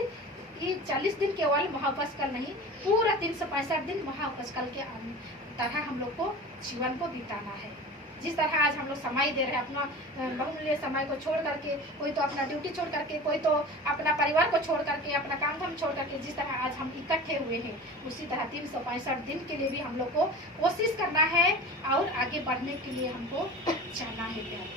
ये 40 दिन केवल महाउपस्काल नहीं, पूरा 365 दिन महाउपस्काल के तरह हम लोग को जीवन को बिताना है। जिस तरह आज हम लोग समय दे रहे हैं, अपना बहुमूल्य समय को छोड़ करके, कोई तो अपना ड्यूटी छोड़ करके, कोई तो अपना परिवार को छोड़ करके, अपना काम धाम छोड़ करके, जिस तरह आज हम इकट्ठे हुए हैं, उसी तरह 365 दिन के लिए भी हम लोग को कोशिश करना है और आगे बढ़ने के लिए हमको जाना है प्यार।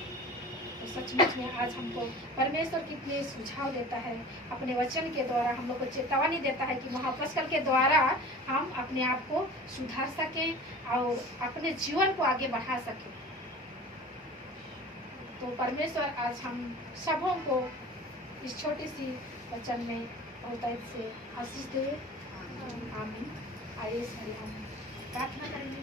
तो सचमुच में आज हमको परमेश्वर कितने सुझाव देता है, अपने वचन के द्वारा हम लोग को चेतावनी देता है कि महाउपस्काल के द्वारा हम अपने आप को सुधार सकें और अपने जीवन को आगे बढ़ा सकें। तो परमेश्वर आज हम सबों को इस छोटी सी वचन में बहुतायत से आशीष दे। आमीन। आइए हम प्रार्थना करेंगे।